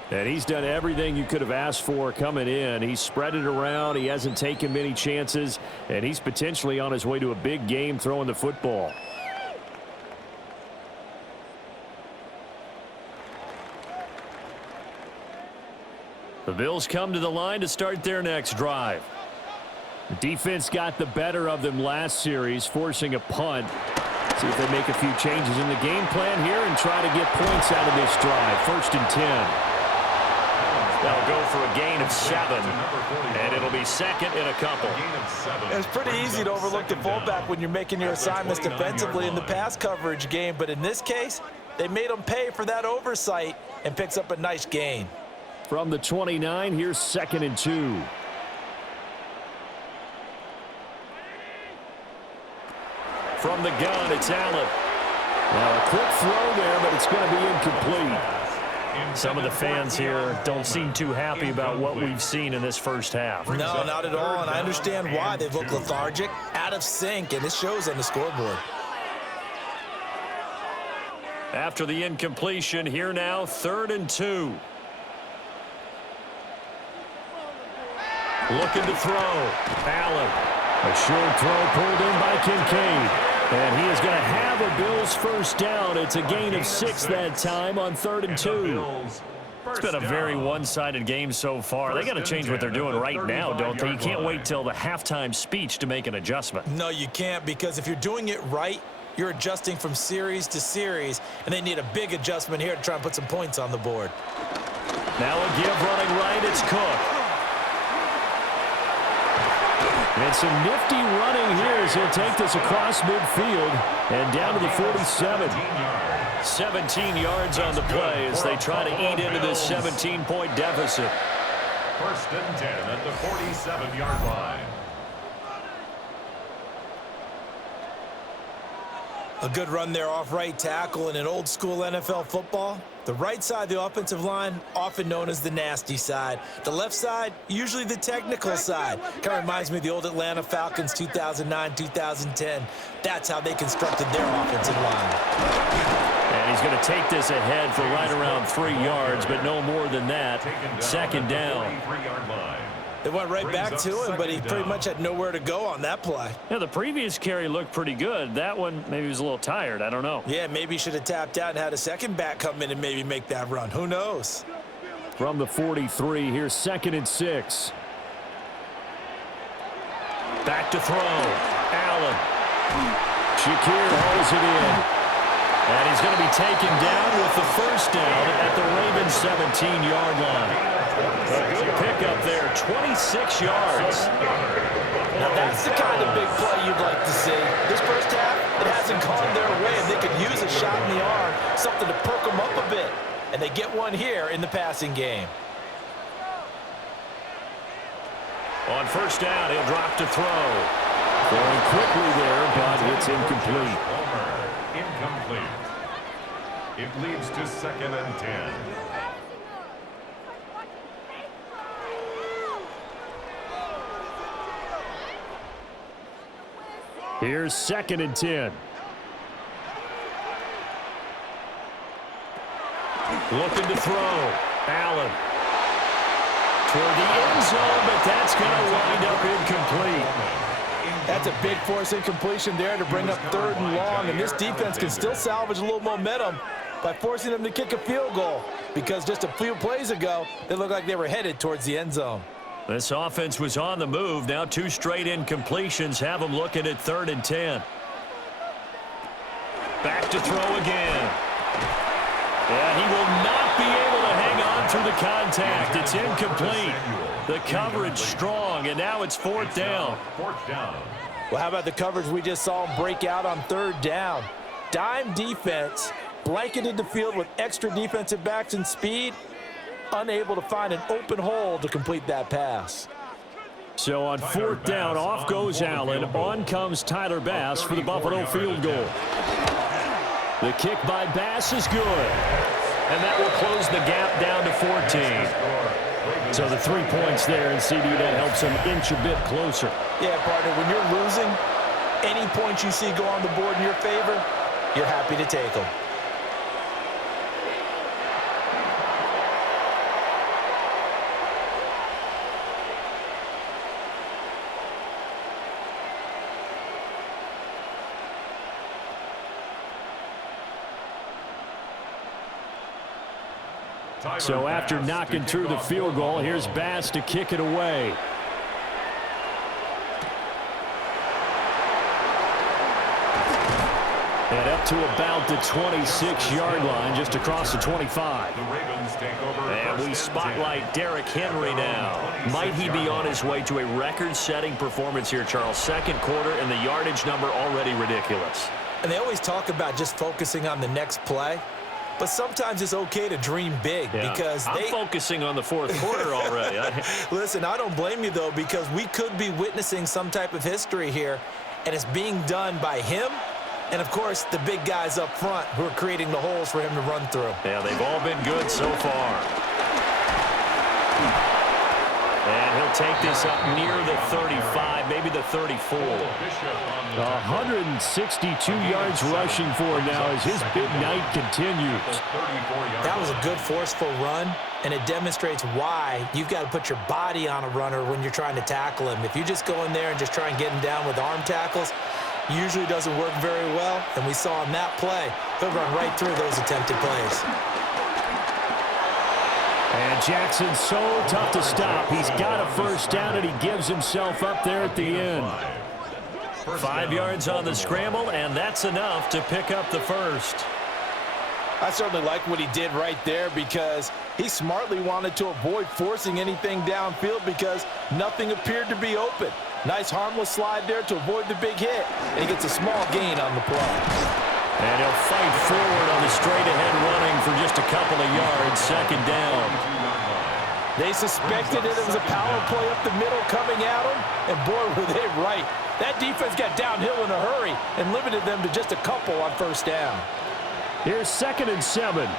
And he's done everything you could have asked for coming in. He's spread it around. He hasn't taken many chances. And he's potentially on his way to a big game throwing the football. The Bills come to the line to start their next drive. The defense got the better of them last series, forcing a punt. See if they make a few changes in the game plan here and try to get points out of this drive. 1st and 10. They'll go for a gain of 7, and it'll be 2nd and a couple. It's pretty easy to overlook the fullback when you're making your assignments defensively in the pass coverage game, but in this case, they made them pay for that oversight and picks up a nice gain. From the 29, here's 2nd and 2. From the gun, it's Allen. Now a quick throw there, but it's going to be incomplete. Some of the fans here don't seem too happy about what we've seen in this first half. No, not at all, and I understand why. They've looked lethargic, out of sync, and it shows on the scoreboard. After the incompletion, here now, 3rd and 2. Looking to throw. Allen. A short throw pulled in by Kincaid. And he is going to have a Bills first down. It's a gain of 6 that time on 3rd and 2. It's been a very one-sided game so far. They got to change what they're doing right now, don't they? You can't wait till the halftime speech to make an adjustment. No, you can't, because if you're doing it right, you're adjusting from series to series, and they need a big adjustment here to try and put some points on the board. Now a give running right. It's Cook. And some nifty running here as he'll take this across midfield and down to the 47. 17 yards on the play as they try to eat into this 17-point deficit. 1st and 10 at the 47-yard line. A good run there off right tackle in an old-school NFL football. The right side of the offensive line, often known as the nasty side. The left side, usually the technical side. Kind of reminds me of the old Atlanta Falcons 2009-2010. That's how they constructed their offensive line. And he's going to take this ahead for right around 3 yards, but no more than that. 2nd down. They went right back to him, but he pretty much had nowhere to go on that play. Yeah, the previous carry looked pretty good. That one, maybe he was a little tired. I don't know. Yeah, maybe he should have tapped out and had a second back come in and maybe make that run. Who knows? From the 43, here's 2nd and 6. Back to throw. Allen. Shakir holds it in. And he's going to be taken down with the first down at the Ravens' 17-yard line. A good pickup there, 26 yards. Now that's the kind of big play you'd like to see. This first half, it hasn't gone their way, and they could use a shot in the arm, something to perk them up a bit. And they get one here in the passing game. On first down, he'll drop to throw. Going quickly there, but it's incomplete. Incomplete. It leads to 2nd and 10. Here's 2nd and 10. Looking to throw. Allen. Toward the end zone, but that's going to wind up incomplete. That's a big force incompletion there to bring up 3rd and long, and this defense can still salvage a little momentum by forcing them to kick a field goal, because just a few plays ago, they looked like they were headed towards the end zone. This offense was on the move. Now 2 straight incompletions have them looking at 3rd and 10. Back to throw again. Yeah, he will not be able to hang on through the contact. It's incomplete. The coverage strong, and now it's 4th down. 4th down. Well, how about the coverage we just saw him break out on 3rd down? Dime defense, blanketed the field with extra defensive backs and speed, unable to find an open hole to complete that pass. So on 4th down, off goes Allen. On comes Tyler Bass for the Buffalo field goal. The kick by Bass is good. And that will close the gap down to 14. So the 3 points there, and CD, that helps them inch a bit closer. Yeah, partner, when you're losing, any points you see go on the board in your favor, you're happy to take them. So after knocking through the field goal, here's Bass to kick it away. And up to about the 26-yard line, just across the 25. And we spotlight Derrick Henry now. Might he be on his way to a record-setting performance here, Charles? 2nd quarter, and the yardage number already ridiculous. And they always talk about just focusing on the next play. But sometimes it's okay to dream big, because I'm focusing on the 4th quarter already. Listen, I don't blame you, though, because we could be witnessing some type of history here, and it's being done by him and, of course, the big guys up front who are creating the holes for him to run through. Yeah, they've all been good so far. And he'll take this up near the 35, maybe the 34. 162 yards rushing for now as his big night continues. That was a good forceful run, and it demonstrates why you've got to put your body on a runner when you're trying to tackle him. If you just go in there and just try and get him down with arm tackles, usually doesn't work very well, and we saw in that play, he'll run right through those attempted plays. And Jackson's so tough to stop. He's got a first down, and he gives himself up there at the end. 5 yards on the scramble, and that's enough to pick up the first. I certainly like what he did right there because he smartly wanted to avoid forcing anything downfield because nothing appeared to be open. Nice harmless slide there to avoid the big hit, and he gets a small gain on the play. And he'll fight forward on the straight-ahead running for just a couple of yards, second down. They suspected it was a power play up the middle coming at him, and boy, were they right. That defense got downhill in a hurry and limited them to just a couple on first down. Here's 2nd and 7.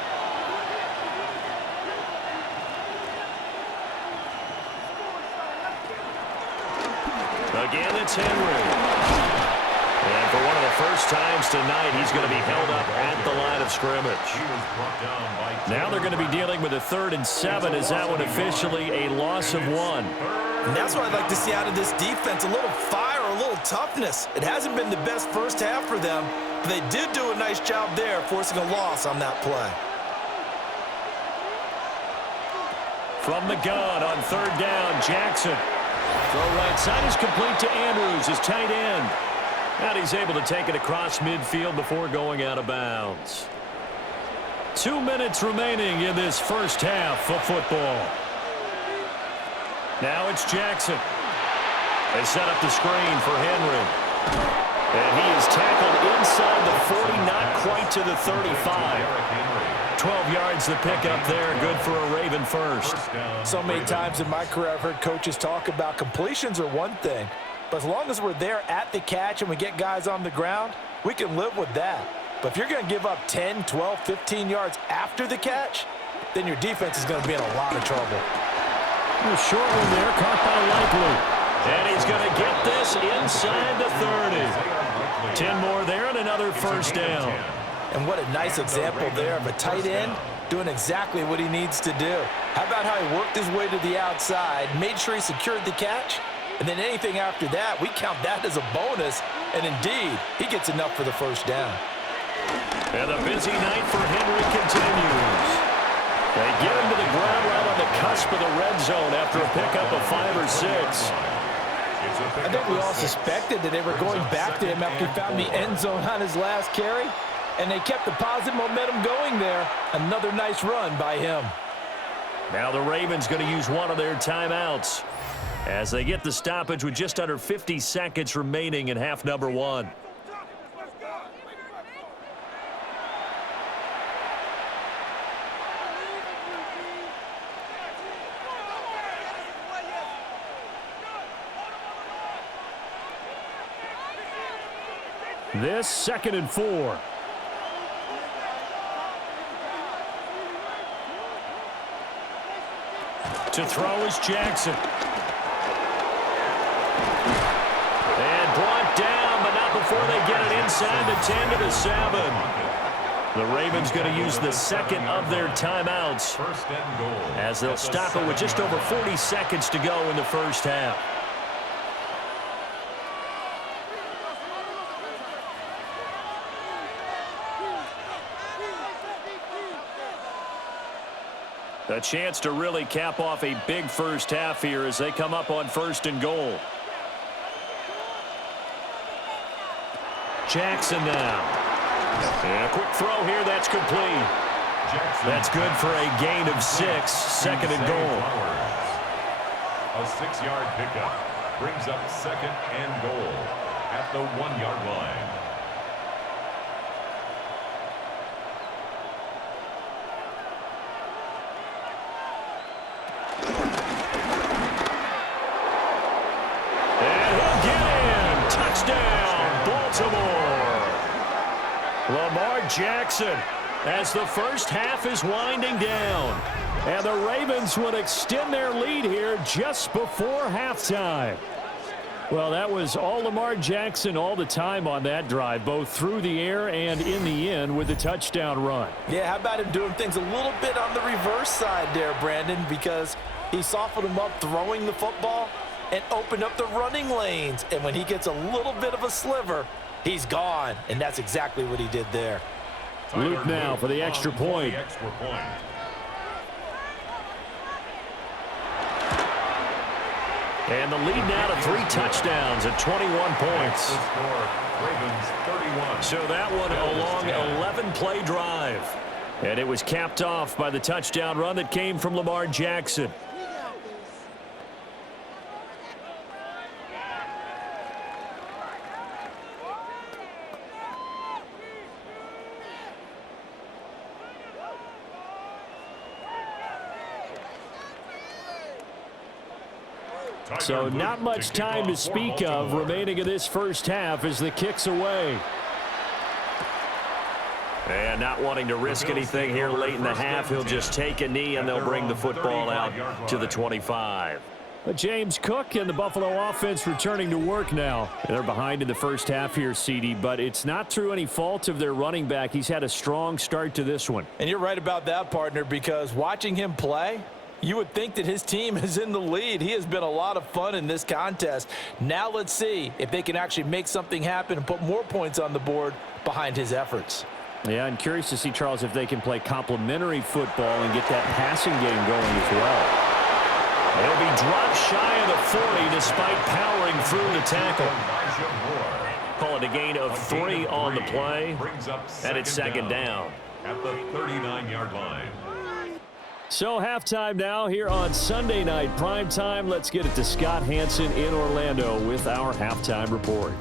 Again, it's Henry. And for one of the first times tonight, he's going to be held up at the line of scrimmage. Now they're going to be dealing with a 3rd and 7. Is that one officially a loss of 1? And that's what I'd like to see out of this defense, a little fire, a little toughness. It hasn't been the best first half for them, but they did do a nice job there forcing a loss on that play. From the gun on 3rd down, Jackson. Throw right side is complete to Andrews, his tight end. And he's able to take it across midfield before going out of bounds. 2 minutes remaining in this first half of football. Now it's Jackson. They set up the screen for Henry. And he is tackled inside the 40, not quite to the 35. 12 yards the pickup there, good for a Raven first. So many times in my career I've heard coaches talk about completions are one thing, but as long as we're there at the catch and we get guys on the ground, we can live with that. But if you're going to give up 10, 12, 15 yards after the catch, then your defense is going to be in a lot of trouble. A short one there, caught by Likely. And he's going to get this inside the 30. 10 more there and another first down. And what a nice example there of a tight end doing exactly what he needs to do. How about how he worked his way to the outside, made sure he secured the catch, and then anything after that, we count that as a bonus. And indeed, he gets enough for the first down. And the busy night for Henry continues. They get him to the ground right on the cusp of the red zone after a pickup of 5 or 6. I think we all suspected that they were going back to him after he found the end zone on his last carry. And they kept the positive momentum going there. Another nice run by him. Now the Ravens going to use one of their timeouts as they get the stoppage with just under 50 seconds remaining in half number 1. This 2nd and 4. To throw is Jackson. And brought down, but not before they get it inside the 10 to the 7. The Ravens going to use the 2nd of their timeouts as they'll stop it with just over 40 seconds to go in the first half. A chance to really cap off a big first half here as they come up on 1st and goal. Jackson now. And a quick throw here, that's complete. That's good for a gain of 6, 2nd and goal. A 6-yard pickup brings up 2nd and goal at the 1-yard line. Baltimore. Lamar Jackson as the first half is winding down. And the Ravens would extend their lead here just before halftime. Well, that was all Lamar Jackson all the time on that drive, both through the air and in the end with the touchdown run. Yeah, how about him doing things a little bit on the reverse side there, Brandon, because he softened him up throwing the football and opened up the running lanes. And when he gets a little bit of a sliver, he's gone. And that's exactly what he did there. Luke now for the extra point. And the lead now to 3 touchdowns at 21 points. So that one a long 11-play drive. And it was capped off by the touchdown run that came from Lamar Jackson. So not much time to speak of remaining in this first half as the kick's away. And not wanting to risk anything here late in the half, he'll just take a knee and they'll bring the football out to the 25. James Cook and the Buffalo offense returning to work now. They're behind in the first half here, CD, but it's not through any fault of their running back. He's had a strong start to this one. And you're right about that, partner, because watching him play, you would think that his team is in the lead. He has been a lot of fun in this contest. Now let's see if they can actually make something happen and put more points on the board behind his efforts. Yeah, I'm curious to see, Charles, if they can play complementary football and get that passing game going as well. They'll be dropped shy of the 40 despite powering through the tackle. Call it a gain of 3 on the play, and it's second down. At the 39-yard line. So halftime now here on Sunday night prime time. Let's get it to Scott Hanson in Orlando with our halftime report.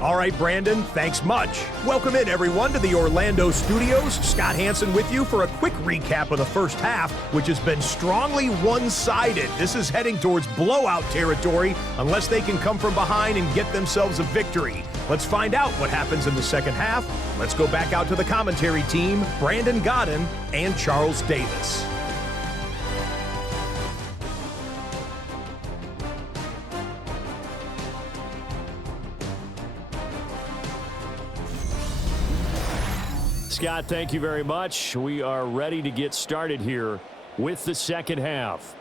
All right, Brandon, thanks much. Welcome in, everyone, to the Orlando studios. Scott Hanson with you for a quick recap of the first half, which has been strongly one-sided. This is heading towards blowout territory unless they can come from behind and get themselves a victory. Let's find out what happens in the second half. Let's go back out to the commentary team, Brandon Godden and Charles Davis. Scott, thank you very much. We are ready to get started here with the second half.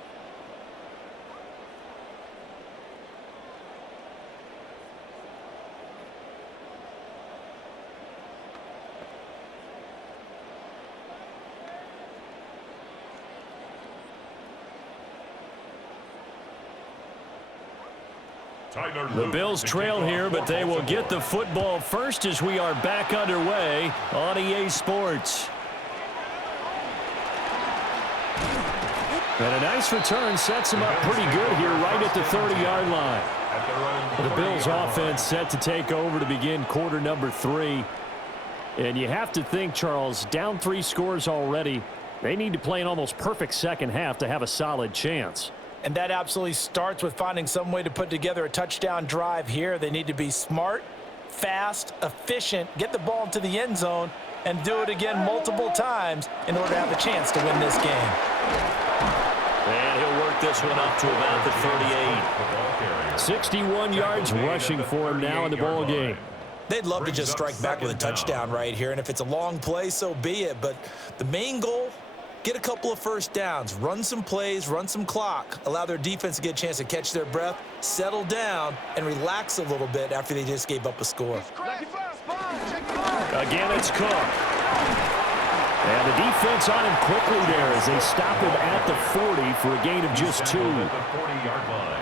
The Bills trail here, but they will get the football first as we are back underway on EA Sports. And a nice return sets them up pretty good here right at the 30-yard line. The Bills offense set to take over to begin quarter number 3. And you have to think, Charles, down 3 scores already. They need to play an almost perfect second half to have a solid chance. And that absolutely starts with finding some way to put together a touchdown drive here. They need to be smart, fast, efficient, get the ball into the end zone, and do it again multiple times in order to have a chance to win this game. And he'll work this one up to about the 38. 61 yards rushing for him now in the ball game. They'd love to just strike back with a touchdown right here, and if it's a long play, so be it. But the main goal, get a couple of first downs, run some plays, run some clock, allow their defense to get a chance to catch their breath, settle down, and relax a little bit after they just gave up a score. Again, it's Cook. And the defense on him quickly there as they stop him at the 40 for a gain of just 2.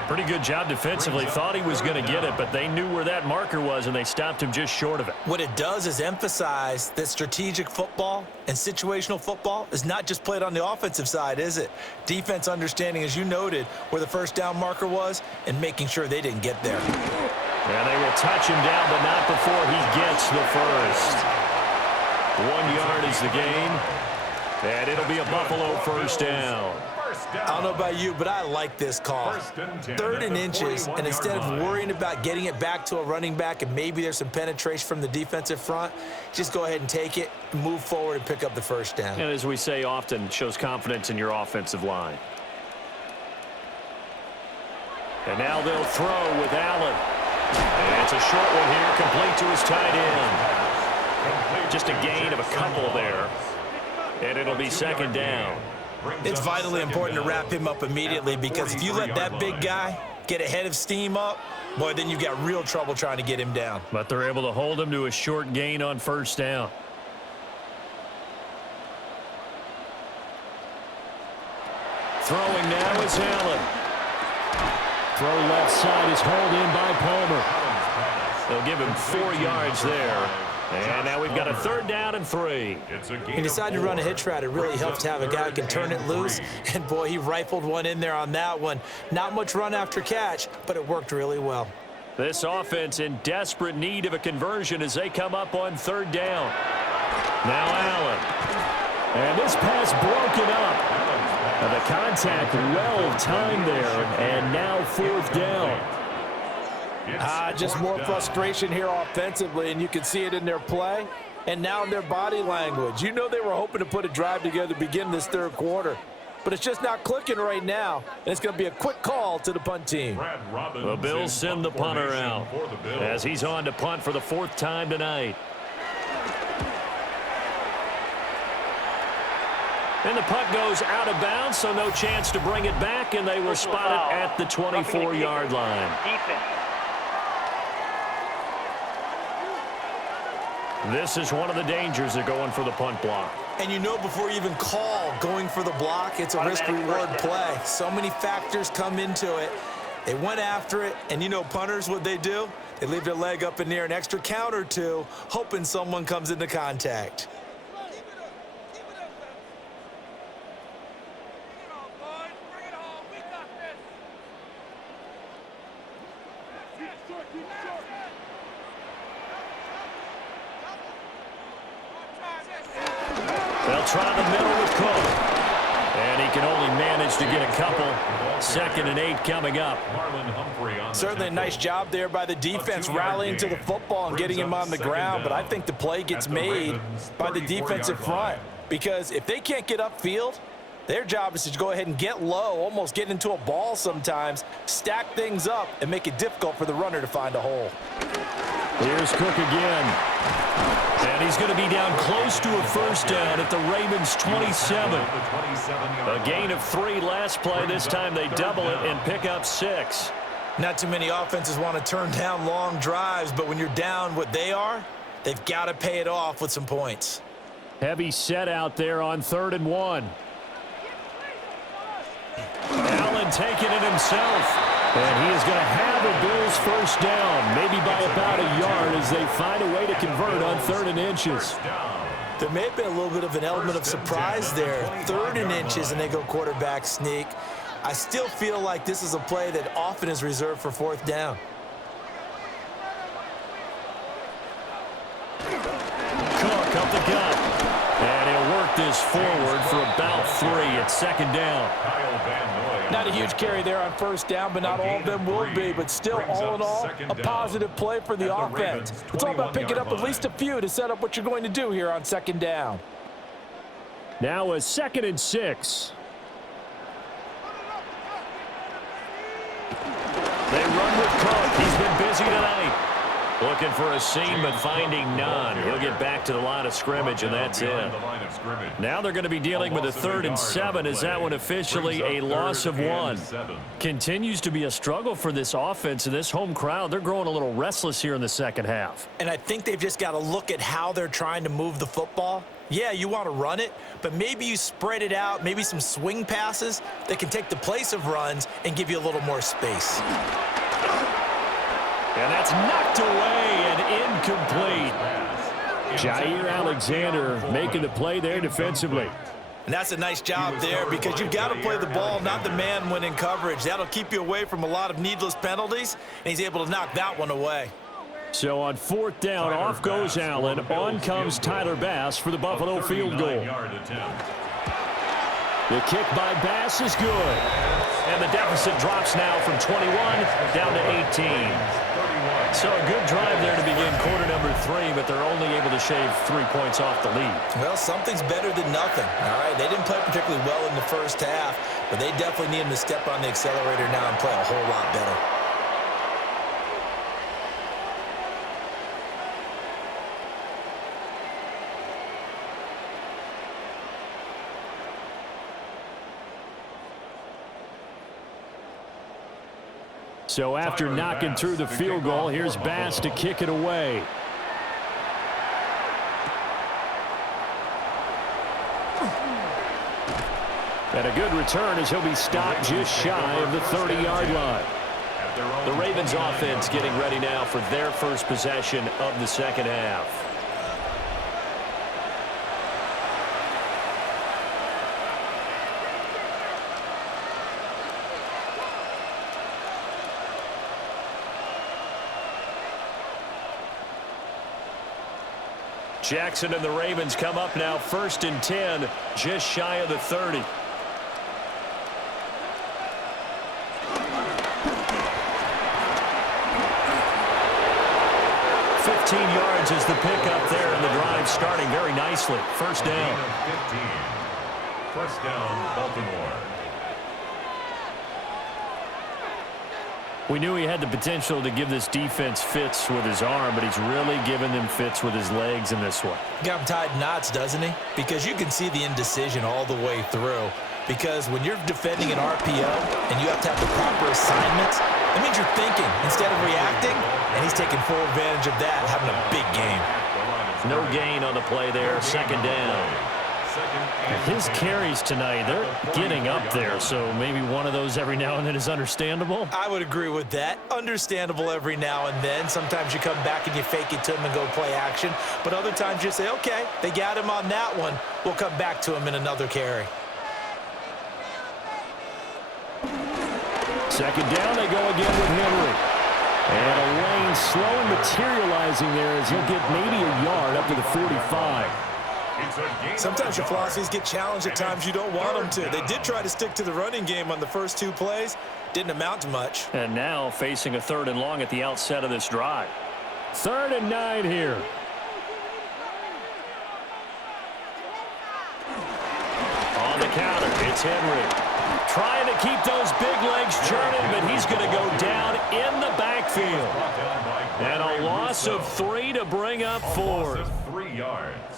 Pretty good job defensively. Thought he was going to get it, but they knew where that marker was, and they stopped him just short of it. What it does is emphasize that strategic football and situational football is not just played on the offensive side, is it? Defense understanding, as you noted, where the first down marker was and making sure they didn't get there. And they will touch him down, but not before he gets the first. 1 yard is the gain, and it'll be a Buffalo first down. I don't know about you, but I like this call. 3rd and inches, and instead of worrying about getting it back to a running back and maybe there's some penetration from the defensive front, just go ahead and take it, move forward, and pick up the first down. And as we say often, shows confidence in your offensive line. And now they'll throw with Allen. And it's a short one here, complete to his tight end. Just a gain of a couple there. And it'll be 2nd down. It's vitally important to wrap him up immediately, because if you let that big guy get a head of steam up, boy, then you've got real trouble trying to get him down. But they're able to hold him to a short gain on 1st down. Throwing now is Allen. Throw left side is hauled in by Palmer. They'll give him 4 yards there. And now we've got a 3rd down and 3. He decided to run a hitch route. It really helps to have a guy who can turn it loose. And, boy, he rifled one in there on that one. Not much run after catch, but it worked really well. This offense in desperate need of a conversion as they come up on 3rd down. Now Allen. And this pass broken up. And the contact well timed there. And now 4th down. Just more frustration here offensively, and you can see it in their play and now in their body language. You know they were hoping to put a drive together to begin this 3rd quarter, but it's just not clicking right now, and it's going to be a quick call to the punt team. The Bills send the punter out as he's on to punt for the 4th time tonight. And the punt goes out of bounds, so no chance to bring it back, and they will spot it at the 24-yard line. This is one of the dangers of going for the punt block. And you know before you even call going for the block, it's a risk-reward play. So many factors come into it. They went after it, and you know punters, what they do? They leave their leg up in the air an extra count or two, hoping someone comes into contact. They'll try the middle with Cook. And he can only manage to get a couple. 2nd and 8 coming up. Certainly a nice job there by the defense rallying to the football and getting him on the ground, but I think the play gets made by the defensive front, because if they can't get upfield, their job is to go ahead and get low, almost get into a ball sometimes, stack things up, and make it difficult for the runner to find a hole. Here's Cook again. And he's going to be down close to a 1st down at the Ravens' 27. A gain of 3 last play. This time they double it and pick up 6. Not too many offenses want to turn down long drives, but when you're down what they are, they've got to pay it off with some points. Heavy set out there on 3rd and 1. Allen taking it himself. And he is going to have a Bills 1st down, maybe by about a yard, as they find a way to convert on 3rd and inches. There may have been a little bit of an element of surprise there. 3rd and inches, and they go quarterback sneak. I still feel like this is a play that often is reserved for 4th down. Cook up the gut. And he'll work this forward for about 3 at 2nd down. Not a huge carry there on 1st down, but not all of them will be. But still, all in all, a positive play for the offense. It's all about picking up at least a few to set up what you're going to do here on 2nd down. Now a 2nd and 6. They run with Cook. He's been busy tonight. Looking for a seam, but finding none. He'll get back to the line of scrimmage, and that's it. Now they're going to be dealing with a 3rd and 7. Is that one officially a loss of 1? Continues to be a struggle for this offense and this home crowd. They're growing a little restless here in the 2nd half. And I think they've just got to look at how they're trying to move the football. Yeah, you want to run it, but maybe you spread it out, maybe some swing passes that can take the place of runs and give you a little more space. And that's knocked away and incomplete. Jair Alexander making the play there defensively. And that's a nice job there, because you've got to play the ball, not the man when in coverage. That'll keep you away from a lot of needless penalties, and he's able to knock that one away. So on 4th down, off goes Allen. On comes Tyler Bass for the Buffalo field goal. The kick by Bass is good. And the deficit drops now from 21 down to 18. So a good drive there to begin quarter number 3, but they're only able to shave 3 points off the lead. Well, something's better than nothing, all right? They didn't play particularly well in the first half, but they definitely need them to step on the accelerator now and play a whole lot better. So after knocking through the field goal, here's Bass to kick it away. And a good return as he'll be stopped just shy of the 30-yard line. The Ravens offense getting ready now for their first possession of the second half. Jackson and the Ravens come up now 1st and 10, just shy of the 30. Yards is the pickup there, and the drive starting very nicely. First down. 15. First down, Baltimore. We knew he had the potential to give this defense fits with his arm, but he's really given them fits with his legs in this one. Got him tied knots, doesn't he? Because you can see the indecision all the way through. Because when you're defending an RPO and you have to have the proper assignments, that means you're thinking instead of reacting, and he's taking full advantage of that, having a big game. No gain on the play there, second down. His carries tonight, they're getting up there, so maybe one of those every now and then is understandable. I would agree with that. Understandable every now and then. Sometimes you come back and you fake it to him and go play action. But other times you say, okay, they got him on that one. We'll come back to him in another carry. Second down, they go again with Henry. And a lane slowly materializing there as he'll get maybe a yard up to the 45. Sometimes your philosophies get challenged at times you don't want them to. They did try to stick to the running game on the first 2 plays. Didn't amount to much. And now facing a 3rd and long at the outset of this drive. 3rd and 9 here. On the counter, it's Henry. Trying to keep those big legs churning, but he's going to go down in the backfield. And a loss of 3 to bring up 4.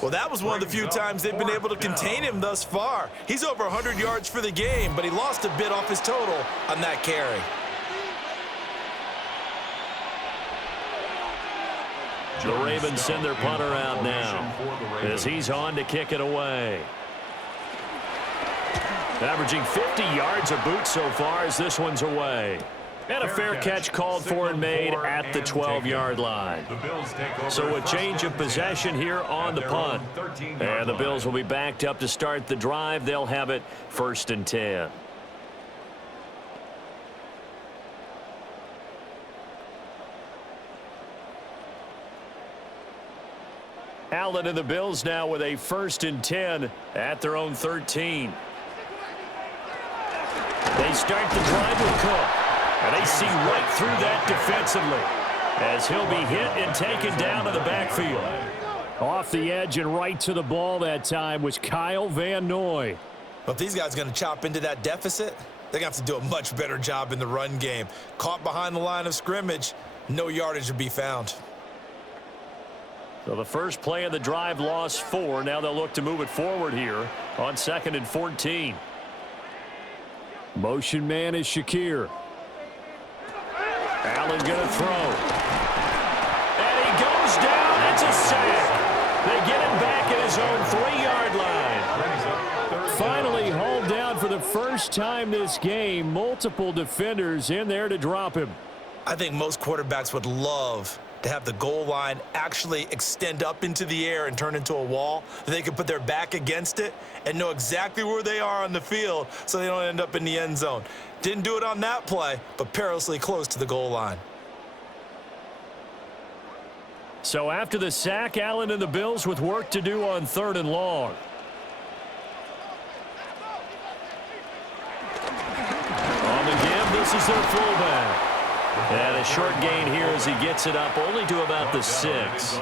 Well, that was one of the few times they've been able to contain him thus far. He's over 100 yards for the game, but he lost a bit off his total on that carry. The Ravens send their punter out now as he's on to kick it away. Averaging 50 yards a boot so far as this one's away. And a fair catch called for and made at the 12-yard line. So a change of possession here on the punt. And the Bills will be backed up to start the drive. They'll have it 1st and 10. Allen and the Bills now with a 1st and 10 at their own 13. They start the drive with Cook. And they see right through that defensively as he'll be hit and taken down to the backfield. Off the edge and right to the ball that time was Kyle Van Noy. Well, if these guys are going to chop into that deficit, they're going to have to do a much better job in the run game. Caught behind the line of scrimmage, no yardage to be found. So the first play of the drive lost 4. Now they'll look to move it forward here on 2nd and 14. Motion man is Shakir. Allen going to throw. And he goes down. It's a sack. They get him back at his own 3-yard line. Finally hauled down for the first time this game. Multiple defenders in there to drop him. I think most quarterbacks would love to have the goal line actually extend up into the air and turn into a wall. They can put their back against it and know exactly where they are on the field so they don't end up in the end zone. Didn't do it on that play, but perilously close to the goal line. So after the sack, Allen and the Bills with work to do on 3rd and long. This is their fullback. And a short gain here as he gets it up only to about the 6.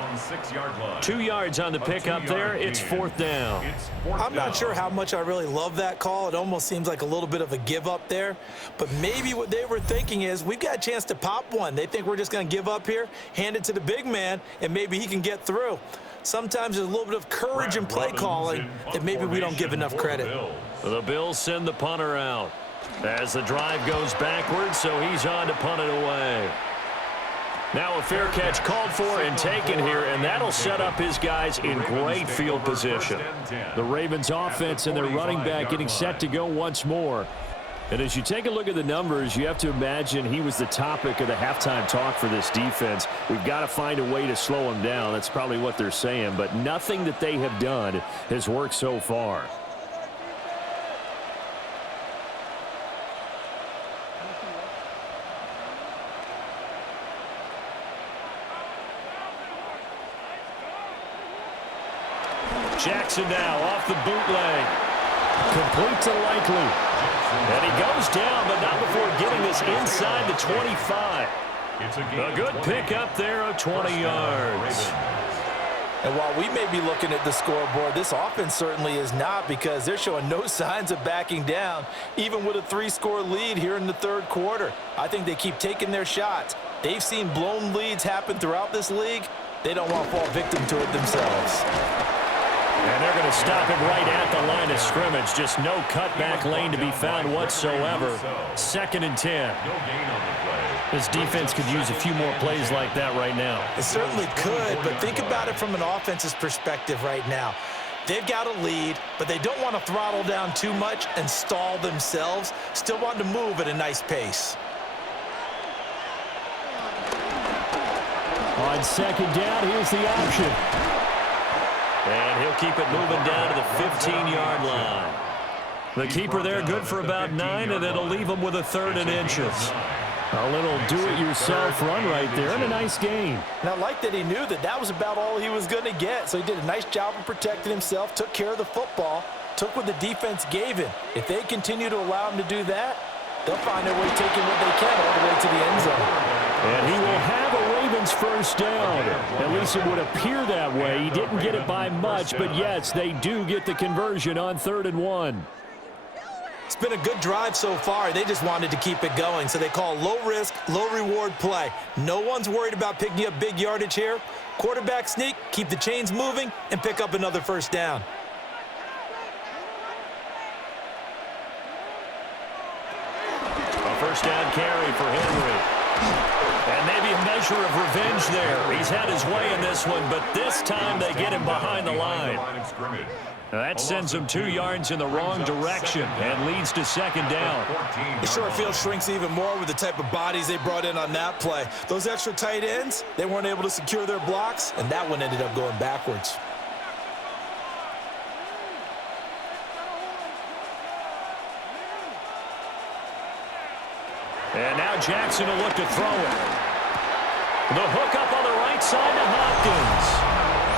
2 yards on the pickup there. It's 4th down. I'm not sure how much I really love that call. It almost seems like a little bit of a give up there. But maybe what they were thinking is we've got a chance to pop one. They think we're just going to give up here, hand it to the big man, and maybe he can get through. Sometimes there's a little bit of courage in play calling that maybe we don't give enough credit. The Bills send the punter out as the drive goes backwards, so he's on to punt it away. Now a fair catch called for and taken here, and that'll set up his guys in great field position. The Ravens offense and their running back getting set to go once more. And as you take a look at the numbers, you have to imagine he was the topic of the halftime talk for this defense. We've got to find a way to slow him down. That's probably what they're saying, but nothing that they have done has worked so far. Jackson now off the bootleg. Complete to Likely. And he goes down, but not before getting this inside the 25. A good pickup there of 20 yards. And while we may be looking at the scoreboard, this offense certainly is not, because they're showing no signs of backing down, even with a 3-score lead here in the 3rd quarter. I think they keep taking their shots. They've seen blown leads happen throughout this league. They don't want to fall victim to it themselves. And they're going to stop him right at the line of scrimmage. Just no cutback lane to be found whatsoever. 2nd and 10. This defense could use a few more plays like that right now. It certainly could, but think about it from an offense's perspective right now. They've got a lead, but they don't want to throttle down too much and stall themselves. Still want to move at a nice pace. On 2nd down, here's the option. And he'll keep it moving down to the 15-yard line. The keeper there good for about 9, and it'll leave him with a 3rd and inches. A little do-it-yourself run right there, and a nice gain. And I like that he knew that that was about all he was going to get, so he did a nice job of protecting himself, took care of the football, took what the defense gave him. If they continue to allow him to do that, they'll find their way taking what they can all the way to the end zone. And he will have a Ravens first down. At least it would appear that way. He didn't get it by much, but yes, they do get the conversion on 3rd and 1. It's been a good drive so far. They just wanted to keep it going, so they call low-risk, low-reward play. No one's worried about picking up big yardage here. Quarterback sneak, keep the chains moving, and pick up another first down. A first down carry for Henry. And maybe a measure of revenge there. He's had his way in this one, but this time they get him behind the line. That sends him 2 yards in the wrong direction and leads to 2nd down. The short field shrinks even more with the type of bodies they brought in on that play. Those extra tight ends, they weren't able to secure their blocks, and that one ended up going backwards. And now Jackson will look to throw it. The hook up on the right side to Hopkins.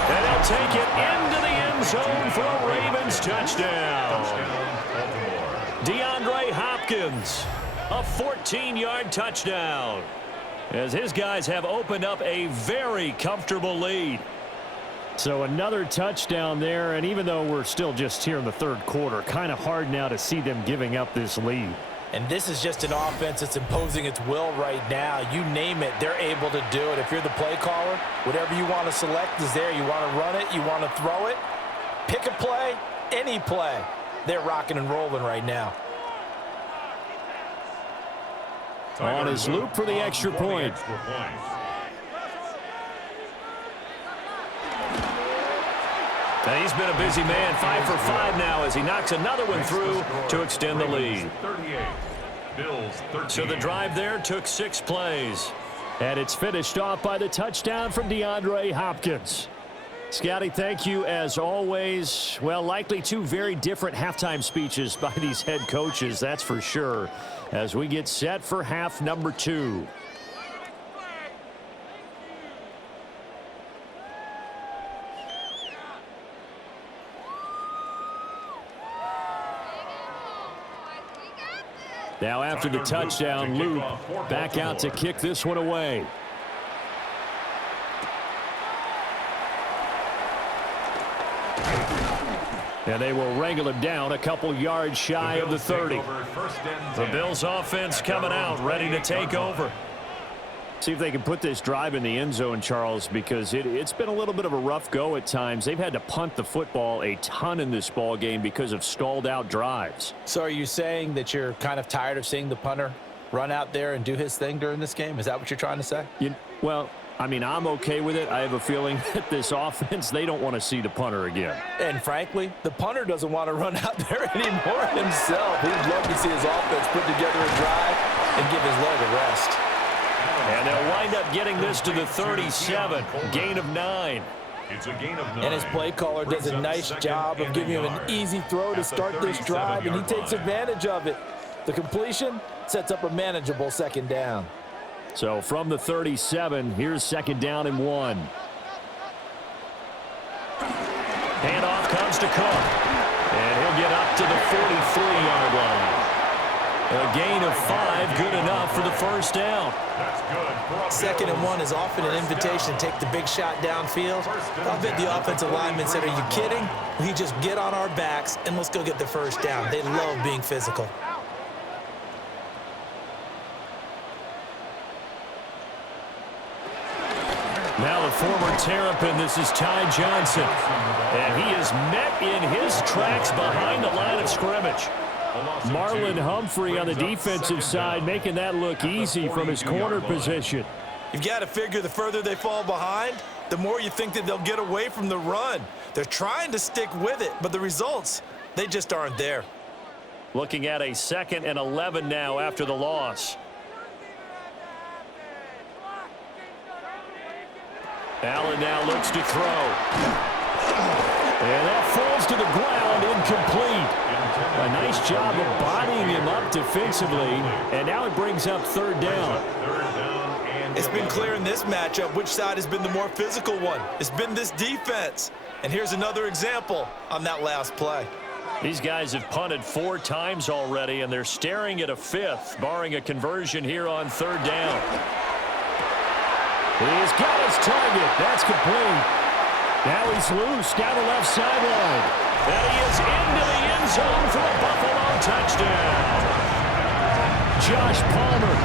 And he'll take it into the end zone for a Ravens touchdown. DeAndre Hopkins, a 14-yard touchdown, as his guys have opened up a very comfortable lead. So another touchdown there, and even though we're still just here in the 3rd quarter, kind of hard now to see them giving up this lead. And this is just an offense that's imposing its will right now. You name it, they're able to do it. If you're the play caller, whatever you want to select is there. You want to run it, you want to throw it. Pick a play, any play. They're rocking and rolling right now. On his loop for the extra point. Now he's been a busy man, 5 for 5 now as he knocks another one through to extend the lead. So the drive there took 6 plays. And it's finished off by the touchdown from DeAndre Hopkins. Scotty, thank you as always. Well, likely 2 very different halftime speeches by these head coaches, that's for sure, as we get set for half number 2. Now after the touchdown, Luke back out to kick this one away. And they will wrangle him down a couple yards shy of the 30. The Bills offense coming out, ready to take over. See if they can put this drive in the end zone, Charles, because it's been a little bit of a rough go at times. They've had to punt the football a ton in this ball game because of stalled out drives. So are you saying that you're kind of tired of seeing the punter run out there and do his thing during this game? Is that what you're trying to say? Well, I mean, I'm okay with it. I have a feeling that this offense, they don't want to see the punter again. And frankly, the punter doesn't want to run out there anymore himself. He'd love to see his offense put together a drive and give his leg a rest. And they'll wind up getting this to the 37, gain of 9. It's a gain of 9. And his play caller does a nice job of giving him an easy throw to start this drive, and he takes advantage of it. The completion sets up a manageable second down. So from the 37, here's second down and 1. Handoff comes to Cook. And he'll get up to the 43-yard line. A gain of 5, good enough for the first down. That's good. Second and 1 is often an invitation to take the big shot downfield. I bet the offensive lineman said, are you kidding? We just get on our backs and let's go get the first down. They love being physical. Now the former Terrapin, this is Ty Johnson. And he is met in his tracks behind the line of scrimmage. Marlon Humphrey on the defensive side making that look easy from his corner position. You've got to figure the further they fall behind, the more you think that they'll get away from the run. They're trying to stick with it, but the results, they just aren't there. Looking at a 2nd and 11 now after the loss. Allen now looks to throw. And that falls to the ground, incomplete. A nice job of bodying him up defensively, and now it brings up 3rd down. It's been clear in this matchup which side has been the more physical one. It's been this defense. And here's another example on that last play. These guys have punted 4 times already, and they're staring at a 5th, barring a conversion here on 3rd down. He's got his target. That's complete. Now he's loose down the left sideline. And he is into the end zone for a Buffalo touchdown. Josh Palmer,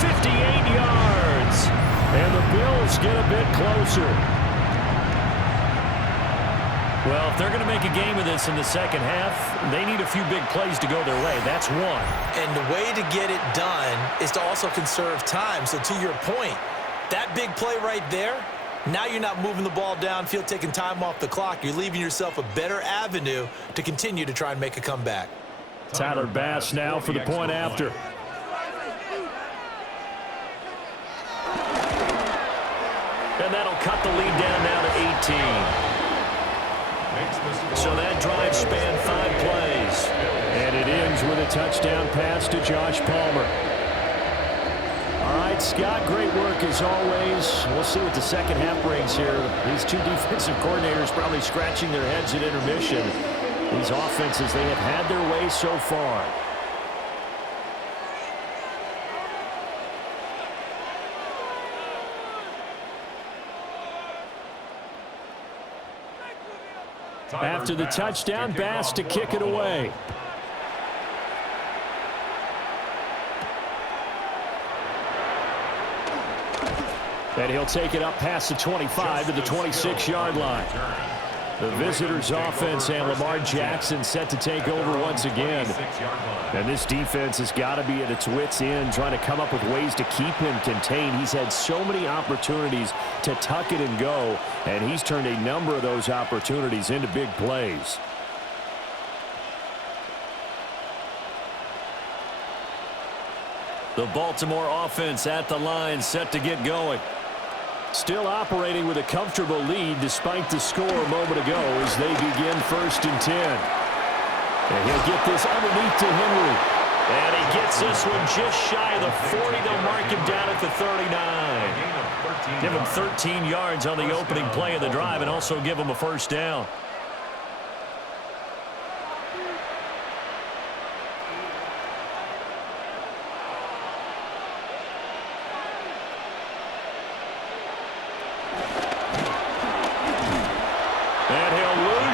58 yards. And the Bills get a bit closer. Well, if they're going to make a game of this in the second half, they need a few big plays to go their way. That's one. And the way to get it done is to also conserve time. So to your point, that big play right there, now you're not moving the ball downfield, taking time off the clock. You're leaving yourself a better avenue to continue to try and make a comeback. Tyler Bass now for the point after. And that'll cut the lead down now to 18. So that drive spanned 5 plays. And it ends with a touchdown pass to Josh Palmer. All right, Scott, great work as always. We'll see what the second half brings here. These 2 defensive coordinators probably scratching their heads at intermission. These offenses, they have had their way so far. After the touchdown, Bass to kick it away. And he'll take it up past the 25 to the 26-yard line. The visitors' offense and Lamar Jackson set to take over once again. And this defense has got to be at its wits' end, trying to come up with ways to keep him contained. He's had so many opportunities to tuck it and go, and he's turned a number of those opportunities into big plays. The Baltimore offense at the line, set to get going. Still operating with a comfortable lead despite the score a moment ago as they begin 1st and 10. And he'll get this underneath to Henry. And he gets this one just shy of the 40. They'll mark him down at the 39. Give him 13 yards on the opening play of the drive and also give him a first down.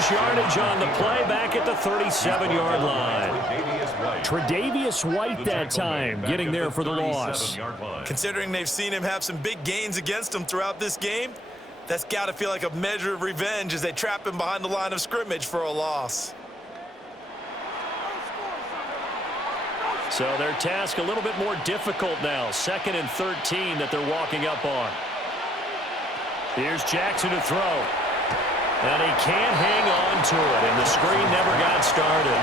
lose yardage on the play back at the 37-yard line. Tre'Davious White that time, getting there for the loss. Considering they've seen him have some big gains against him throughout this game, that's got to feel like a measure of revenge as they trap him behind the line of scrimmage for a loss. So their task a little bit more difficult now. 2nd and 13 that they're walking up on. Here's Jackson to throw. And he can't hang on to it, and the screen never got started.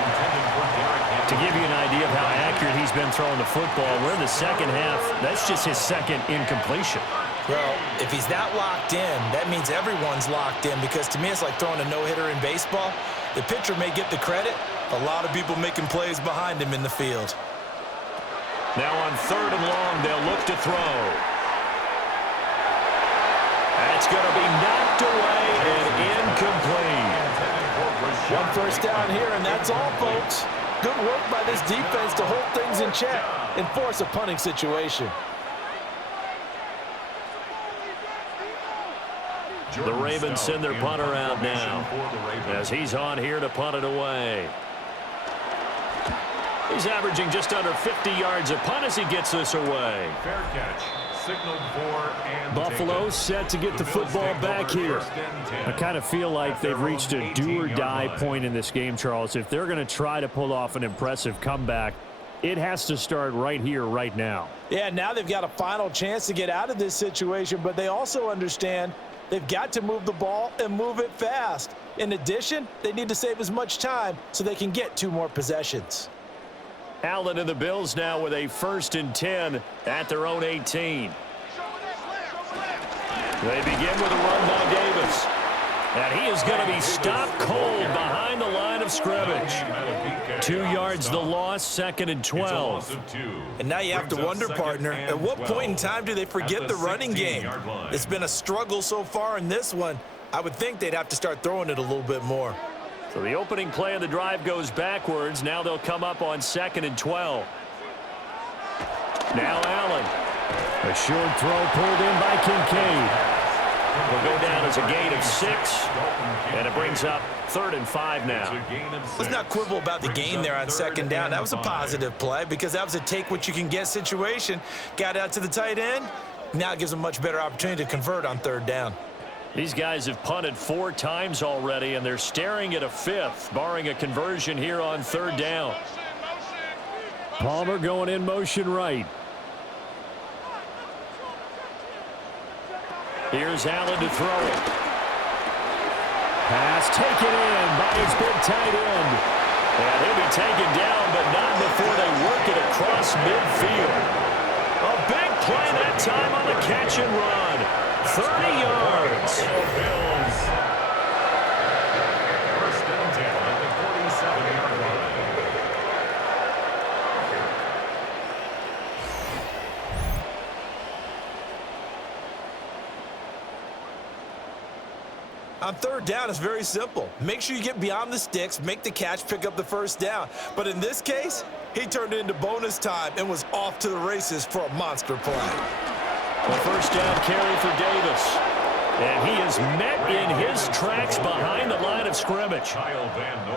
To give you an idea of how accurate he's been throwing the football, we're in the second half. That's just his second incompletion. Well, if he's that locked in, that means everyone's locked in, because to me it's like throwing a no-hitter in baseball. The pitcher may get the credit, a lot of people making plays behind him in the field. Now on 3rd and long, they'll look to throw. That's going to be knocked away and incomplete. One first down here, and that's all, folks. Good work by this defense to hold things in check and force a punting situation. The Ravens send their punter out now as he's on here to punt it away. He's averaging just under 50 yards a punt as he gets this away. Fair catch. Signaled for and Buffalo set to get the football back here. I kind of feel like they've reached a do-or-die point in this game, Charles. If they're going to try to pull off an impressive comeback, it has to start right here, right now. Yeah, now they've got a final chance to get out of this situation, but they also understand they've got to move the ball and move it fast. In addition, they need to save as much time so they can get 2 more possessions. Allen and the Bills now with a 1st and 10 at their own 18. They begin with a run by Davis. And he is going to be stopped cold behind the line of scrimmage. 2 yards the loss, 2nd and 12. And now you have to wonder, partner, at what point in time do they forget the running game? It's been a struggle so far in this one. I would think they'd have to start throwing it a little bit more. So the opening play of the drive goes backwards. Now they'll come up on 2nd and 12. Now Allen. A short throw pulled in by Kincaid. Will go down as a gain of 6. And it brings up 3rd and 5 now. Let's not quibble about the gain there on 2nd down. That was a positive play because that was a take-what-you-can-get situation. Got out to the tight end. Now it gives them a much better opportunity to convert on 3rd down. These guys have punted 4 times already, and they're staring at a 5th, barring a conversion here on 3rd down. Palmer going in motion right. Here's Allen to throw it. Pass taken in by his big tight end. And he'll be taken down, but not before they work it across midfield. A big play that time on the catch and run. 30 yards. Bills. 1st and 10 at the 47-yard line. On 3rd down, it's very simple. Make sure you get beyond the sticks, make the catch, pick up the 1st down. But in this case, he turned it into bonus time and was off to the races for a monster play. The 1st down carry for Davis. And he is met in his tracks behind the line of scrimmage.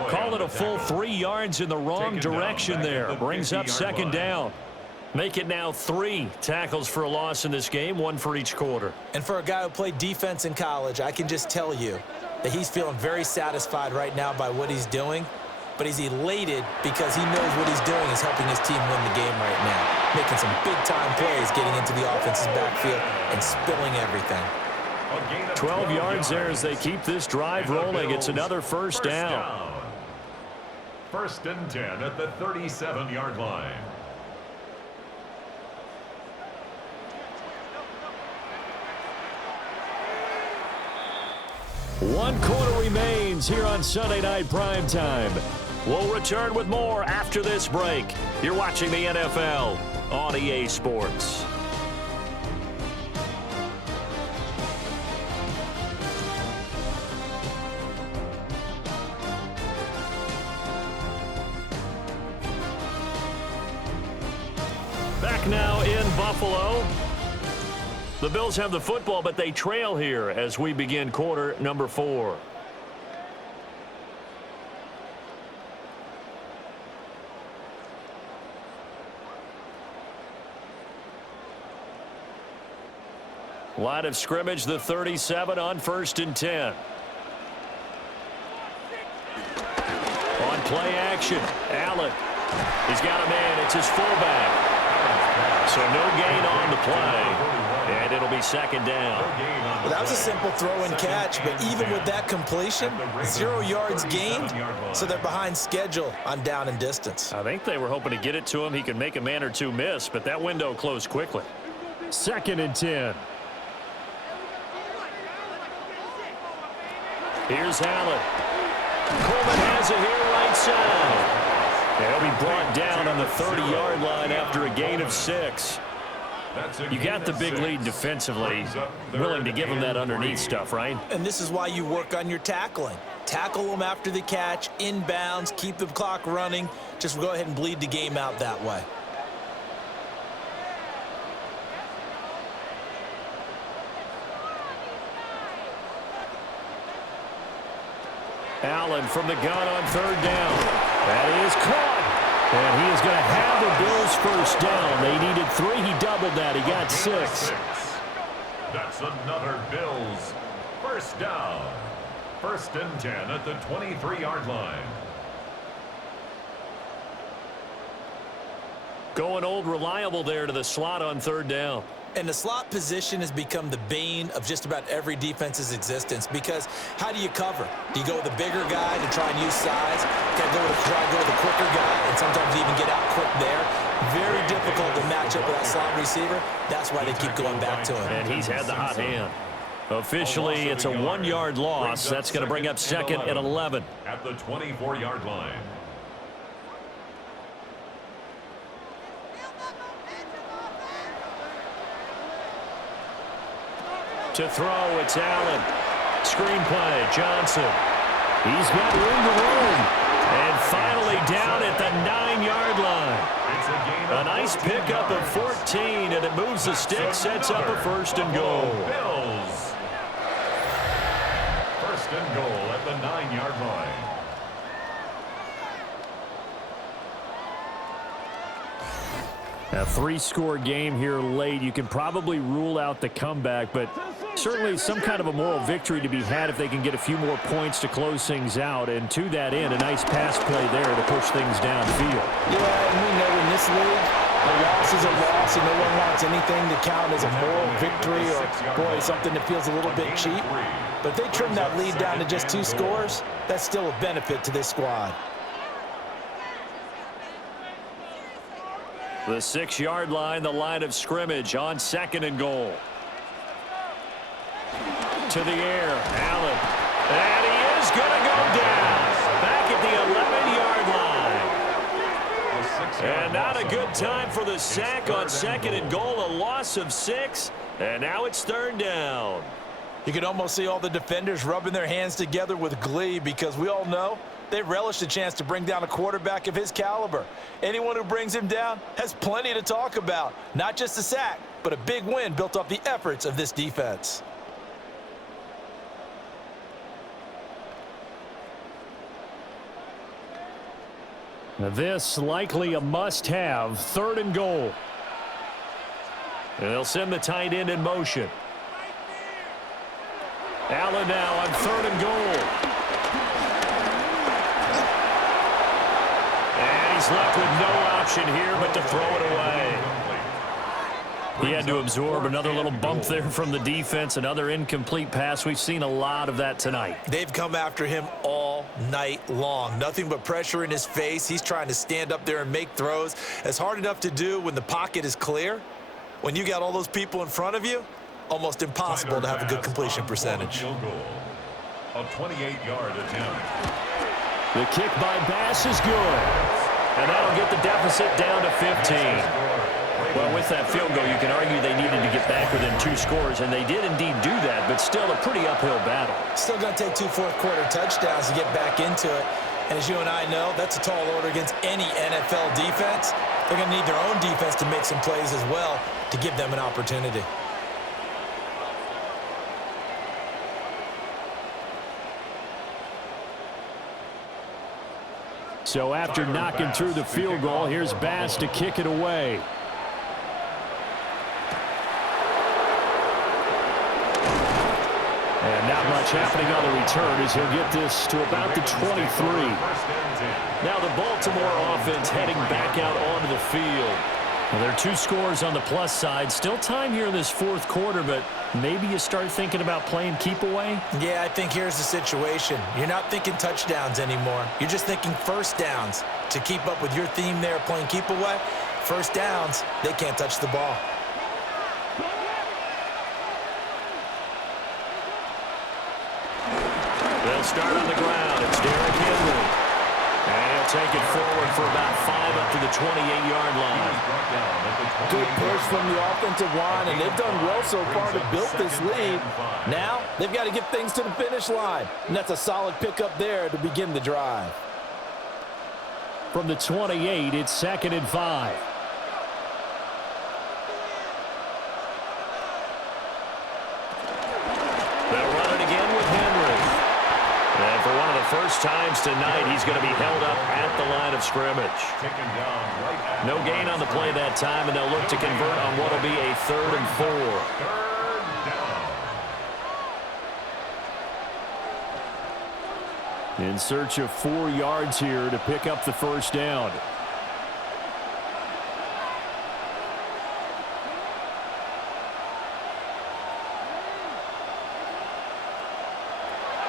Call it a full 3 yards in the wrong direction there. Brings up 2nd down. Make it now 3 tackles for a loss in this game, 1 for each quarter. And for a guy who played defense in college, I can just tell you that he's feeling very satisfied right now by what he's doing. But he's elated because he knows what he's doing is helping his team win the game right now. Making some big-time plays, getting into the offense's backfield and spilling everything. 12 yards there as they keep this drive rolling. It's another 1st down. 1st and 10 at the 37-yard line. One quarter remains here on Sunday Night Primetime. We'll return with more after this break. You're watching the NFL on EA Sports. Back now in Buffalo. The Bills have the football, but they trail here as we begin quarter number 4. Line of scrimmage, the 37 on 1st and 10. On play action, Allen. He's got a man. It's his fullback. So no gain on the play, and it'll be 2nd down. Well, that was a simple throw and catch, but even with that completion, 0 yards gained, so they're behind schedule on down and distance. I think they were hoping to get it to him. He could make a man or two miss, but that window closed quickly. 2nd and 10. Here's Allen. Coleman has it here right side. He'll be brought down on the 30-yard line after a gain of 6. You got the big lead defensively. Willing to give him that underneath stuff, right? And this is why you work on your tackling. Tackle them after the catch, inbounds, keep the clock running. Just go ahead and bleed the game out that way. Allen from the gun on 3rd down. That is caught. And he is going to have the Bills 1st down. They needed 3. He doubled that. He got 6. That's another Bills 1st down. 1st and 10 at the 23-yard line. Going old reliable there to the slot on 3rd down. And the slot position has become the bane of just about every defense's existence, because how do you cover? Do you go with the bigger guy to try and use size? Try to go with the quicker guy and sometimes even get out quick there? Very difficult to match up with that slot receiver. That's why they keep going back to him. And he's had the hot hand. Officially, it's a 1-yard loss. That's going to bring up 2nd and 11. At the 24-yard line. To throw, it's Allen. Screenplay, Johnson. He's got room to roam. And finally down at the 9-yard line. A nice pickup of 14, and it moves the stick, sets up a 1st and goal. Bills. 1st and goal at the 9-yard line. A 3-score game here late. You can probably rule out the comeback, but certainly some kind of a moral victory to be had if they can get a few more points to close things out. And to that end, a nice pass play there to push things downfield. Yeah, and we know in this league, a loss is a loss, and no one wants anything to count as a moral victory or, boy, something that feels a little bit cheap. But if they trim that lead down to just 2 scores, that's still a benefit to this squad. The 6-yard line, the line of scrimmage on 2nd and goal. To the air, Allen. And he is going to go down. Back at the 11-yard line. And not a good time for the sack on 2nd and goal. A loss of 6. And now it's 3rd down. You can almost see all the defenders rubbing their hands together with glee, because we all know they relish the chance to bring down a quarterback of his caliber. Anyone who brings him down has plenty to talk about. Not just a sack, but a big win built off the efforts of this defense. Now this likely a must-have. 3rd and goal. And they'll send the tight end in motion. Allen now on 3rd and goal. And he's left with no option here but to throw it away. He had to absorb another little bump there from the defense, another incomplete pass. We've seen a lot of that tonight. They've come after him all night long. Nothing but pressure in his face. He's trying to stand up there and make throws. It's hard enough to do when the pocket is clear. When you got all those people in front of you, almost impossible to have a good completion percentage. A 28-yard attempt. The kick by Bass is good. And that'll get the deficit down to 15. Well, with that field goal, you can argue they needed to get back within 2 scores, and they did indeed do that, but still a pretty uphill battle. Still going to take 2 fourth-quarter touchdowns to get back into it. And as you and I know, that's a tall order against any NFL defense. They're going to need their own defense to make some plays as well to give them an opportunity. So after knocking through the field goal, here's Bass to kick it away. much happening on the return as he'll get this to about the 23. Now the Baltimore offense heading back out onto the field. Well, there are 2 scores on the plus side. Still time here in this fourth quarter, but maybe you start thinking about playing keep away? Yeah, I think here's the situation. You're not thinking touchdowns anymore. You're just thinking first downs. To keep up with your theme there, playing keep away, first downs, they can't touch the ball. They'll start on the ground. It's Derrick Henry. And he'll take it forward for about 5 up to the 28-yard line. Good push from the offensive line, and they've done well so far to build this lead. Now, they've got to get things to the finish line, and that's a solid pickup there to begin the drive. From the 28, it's 2nd and 5. They'll run it again with Henry. And for one of the first times tonight, he's going to be held up at the line of scrimmage. No gain on the play that time, and they'll look to convert on what will be a 3rd and 4. In search of 4 yards here to pick up the first down.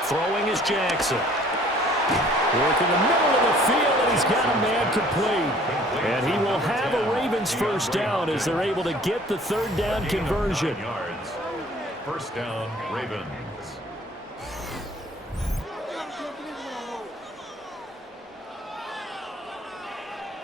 Throwing is Jackson. Work in the middle of the field, and he's got a man complete. And he will have a Ravens first down as they're able to get the 3rd down conversion. First down, Ravens.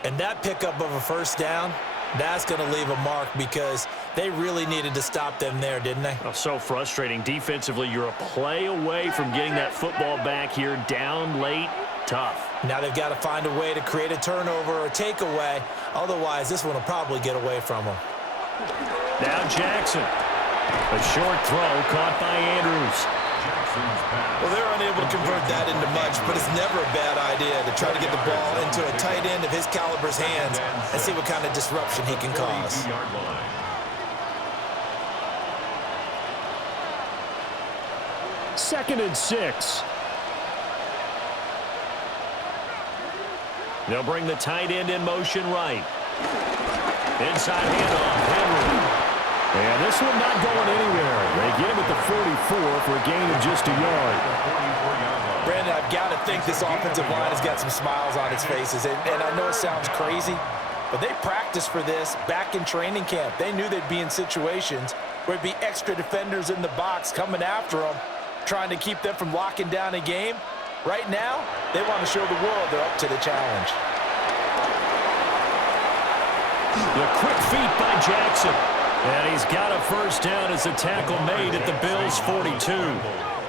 And that pickup of a first down, that's going to leave a mark because they really needed to stop them there, didn't they? Oh, so frustrating. Defensively, you're a play away from getting that football back here. Down late, tough. Now they've got to find a way to create a turnover or takeaway. Otherwise, this one will probably get away from them. Now Jackson. A short throw caught by Andrews. Well, they're unable to convert that into much, but it's never a bad idea to try to get the ball into a tight end of his caliber's hands and see what kind of disruption he can cause. Second and 6. They'll bring the tight end in motion right. Inside handoff, Henry. And this one not going anywhere. They get him at the 44 for a gain of just a yard. Brandon, I've got to think this offensive line has got some smiles on its faces. And I know it sounds crazy, but they practiced for this back in training camp. They knew they'd be in situations where it'd be extra defenders in the box coming after them, trying to keep them from locking down a game. Right now, they want to show the world they're up to the challenge. The quick feet by Jackson. And he's got a first down as the tackle made at the Bills' 42.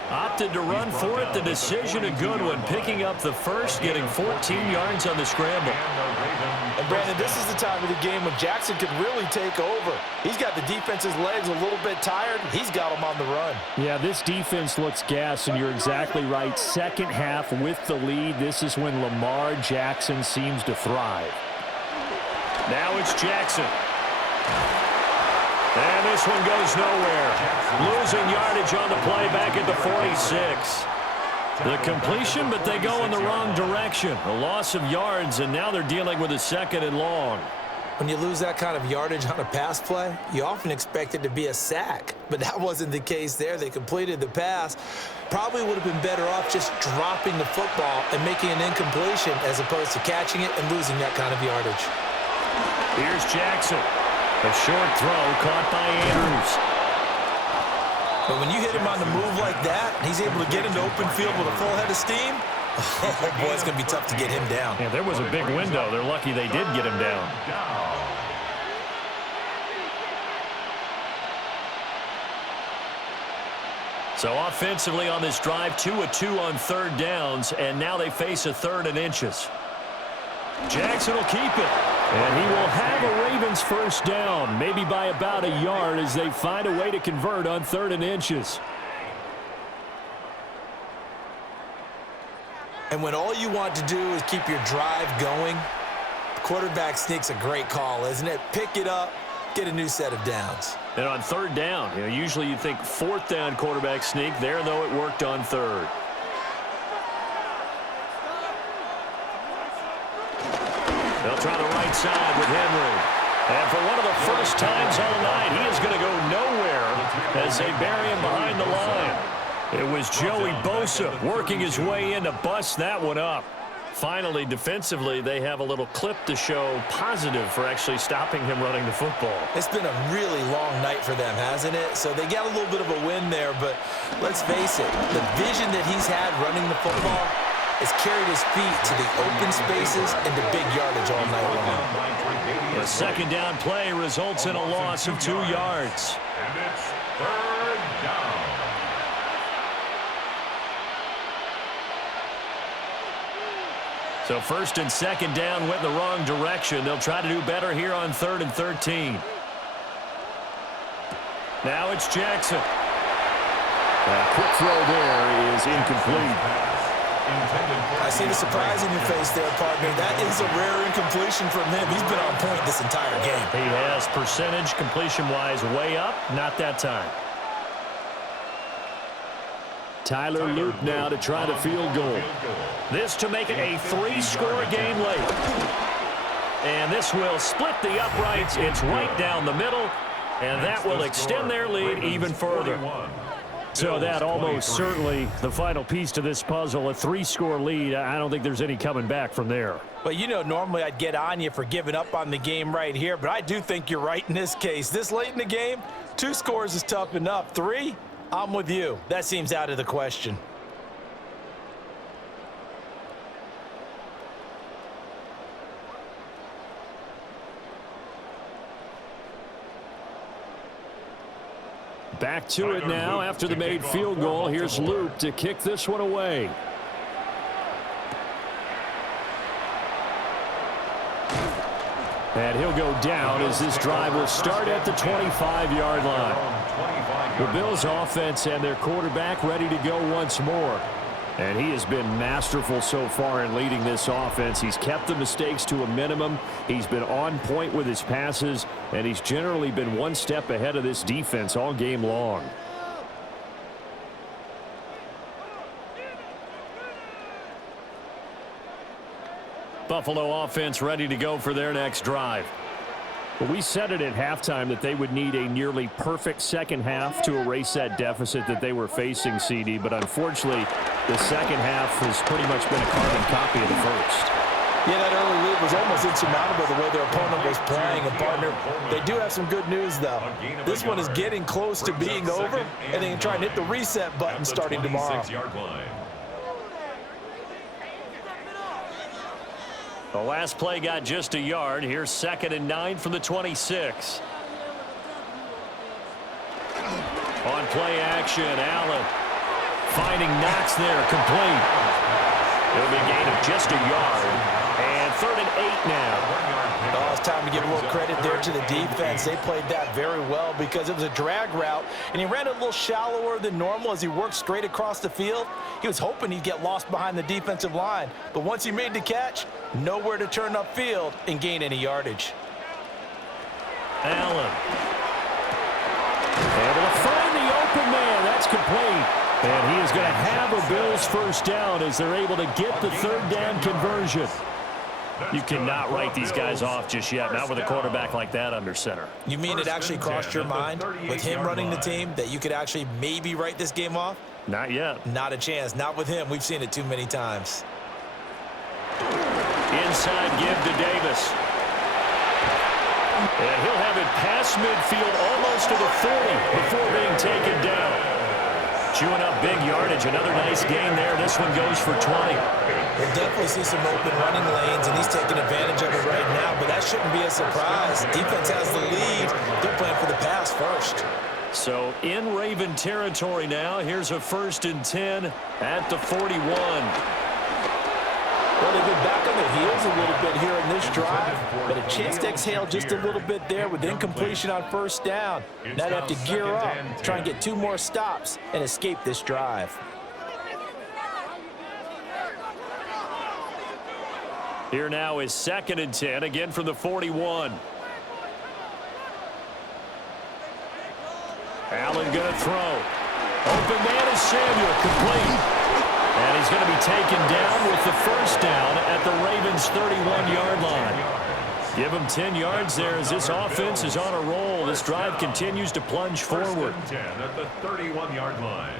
Opted to run for it. The decision a good one. Picking up the first, getting 14 yards on the scramble. And Brandon, this is the time of the game when Jackson could really take over. He's got the defense's legs a little bit tired. He's got them on the run. Yeah, this defense looks gassed, and you're exactly right. Second half with the lead. This is when Lamar Jackson seems to thrive. Now it's Jackson. And this one goes nowhere. Losing yardage on the play back at the 46. The completion, but they go in the wrong direction. A loss of yards, and now they're dealing with a 2nd and long. When you lose that kind of yardage on a pass play, you often expect it to be a sack. But that wasn't the case there. They completed the pass. Probably would have been better off just dropping the football and making an incompletion as opposed to catching it and losing that kind of yardage. Here's Jackson. A short throw caught by Andrews. But when you hit him on the move like that, he's able to get into open field with a full head of steam, oh boy, it's going to be tough to get him down. Yeah, there was a big window. They're lucky they did get him down. So offensively on this drive, 2 of 2 on 3rd downs, and now they face a 3rd and inches. Jackson will keep it. And he will have a Ravens first down, maybe by about a yard as they find a way to convert on 3rd and inches. And when all you want to do is keep your drive going, the quarterback sneak's a great call, isn't it? Pick it up, get a new set of downs. And on third down, usually you think fourth down quarterback sneak. There, though, it worked on third. They'll try the right side with Henry. And for one of the first times all night, he is going to go nowhere as they bury him behind the line. It was Joey Bosa working his way in to bust that one up. Finally, defensively, they have a little clip to show positive for actually stopping him running the football. It's been a really long night for them, hasn't it? So they got a little bit of a win there, but let's face it, the vision that he's had running the football has carried his feet to the open spaces and the big yardage all night long. The second down play results in a loss of 2 yards. And it's third down. So first and second down went in the wrong direction. They'll try to do better here on 3rd and 13. Now it's Jackson. A quick throw there is incomplete. I see the surprise in your face there, partner. That is a rare incompletion from him. He's been on point this entire game. He has percentage completion-wise way up. Not that time. Tyler Luke now to try the field goal. This to make it a 3-score game late. And this will split the uprights. It's right down the middle. And that will extend their lead even further. So that almost certainly the final piece to this puzzle, a 3-score lead. I don't think there's any coming back from there. Well, normally I'd get on you for giving up on the game right here, but I do think you're right in this case. This late in the game, 2 scores is tough enough. 3, I'm with you. That seems out of the question. Back to it now after the made field goal. Here's Luke to kick this one away. And he'll go down as this drive will start at the 25-yard line. The Bills offense and their quarterback ready to go once more. And he has been masterful so far in leading this offense. He's kept the mistakes to a minimum. He's been on point with his passes, and he's generally been one step ahead of this defense all game long. Buffalo offense ready to go for their next drive. But we said it at halftime that they would need a nearly perfect second half to erase that deficit that they were facing, CD. But unfortunately, the second half has pretty much been a carbon copy of the first. Yeah, that early lead was almost insurmountable the way their opponent was playing. And, partner, they do have some good news, though. This one is getting close to being over, and they can try and hit the reset button starting tomorrow. The last play got just a yard. Here's 2nd and 9 from the 26. On play action, Allen finding Knox there, complete. It'll be a gain of just a yard. And 3rd and 8 now. Oh, it's time to give a little credit there to the defense. They played that very well because it was a drag route, and he ran a little shallower than normal as he worked straight across the field. He was hoping he'd get lost behind the defensive line, but once he made the catch, nowhere to turn upfield and gain any yardage. Allen. Able to find the open man. That's complete. And he is going to have a Bills first down as they're able to get the 3rd down conversion. You cannot write these guys off just yet, not with a quarterback like that under center. You mean it actually crossed your mind with him running the team that you could actually maybe write this game off? Not yet. Not a chance. Not with him. We've seen it too many times. Inside give to Davis. And he'll have it past midfield almost to the 40 before being taken down. Chewing up big yardage. Another nice gain there. This one goes for 20. We'll definitely see some open running lanes, and he's taking advantage of it right now, but that shouldn't be a surprise. Defense has the lead. They're playing for the pass first. So in Raven territory now. Here's a 1st and 10 at the 41. Well, they've been back on their heels a little bit here in this drive, but a chance to exhale just a little bit there with incompletion on 1st down. Now they have to gear up, try and get 2 more stops, and escape this drive. Here now is 2nd and 10, again from the 41. Allen going to throw. Open man is Samuel, complete. And he's going to be taken down with the first down at the Ravens' 31-yard line. Give him 10 yards there as this offense is on a roll. This drive continues to plunge forward. 10 at the 31-yard line.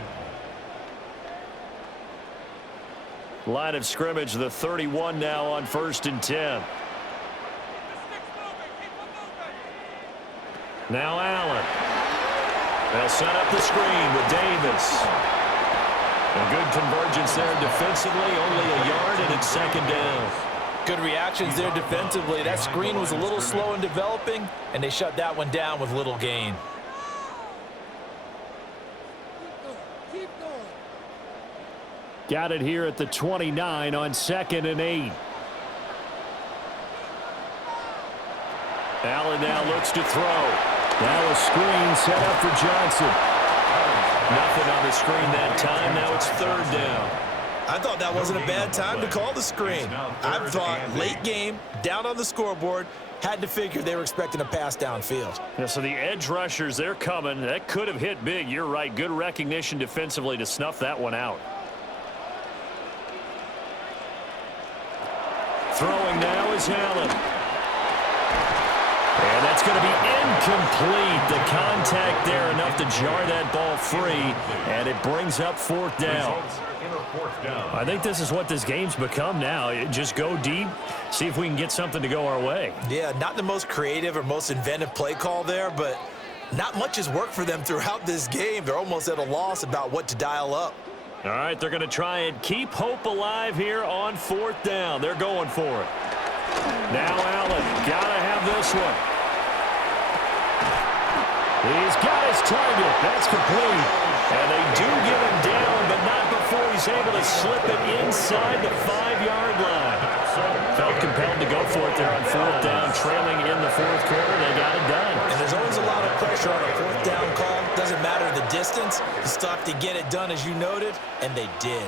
Line of scrimmage, the 31 now on 1st and 10. Now Allen. They'll set up the screen with Davis. A good convergence there defensively, only a yard, and it's 2nd down. Good reactions there defensively. That screen was a little slow in developing, and they shut that one down with little gain. Got it here at the 29 on 2nd and 8. Allen now looks to throw. Now a screen set up for Johnson. Nothing on the screen that time. Now it's 3rd down. I thought that wasn't a bad time to call the screen. I thought late game, down on the scoreboard, had to figure they were expecting a pass downfield. Yeah, so the edge rushers, they're coming. That could have hit big. You're right. Good recognition defensively to snuff that one out. Throwing now is Allen. And that's going to be incomplete. The contact there enough to jar that ball free, and it brings up 4th down. I think this is what this game's become now. Just go deep, see if we can get something to go our way. Yeah, not the most creative or most inventive play call there, but not much has worked for them throughout this game. They're almost at a loss about what to dial up. All right, they're going to try and keep hope alive here on 4th down. They're going for it. Now Allen, got to have this one. He's got his target. That's complete. And they do get him down, but not before he's able to slip it inside the 5-yard line. Felt compelled to go for it there on 4th down, trailing in the 4th quarter. They got it done. And there's always a lot of pressure on a 4th down call. Doesn't matter the distance. You still have to get it done, as you noted, and they did.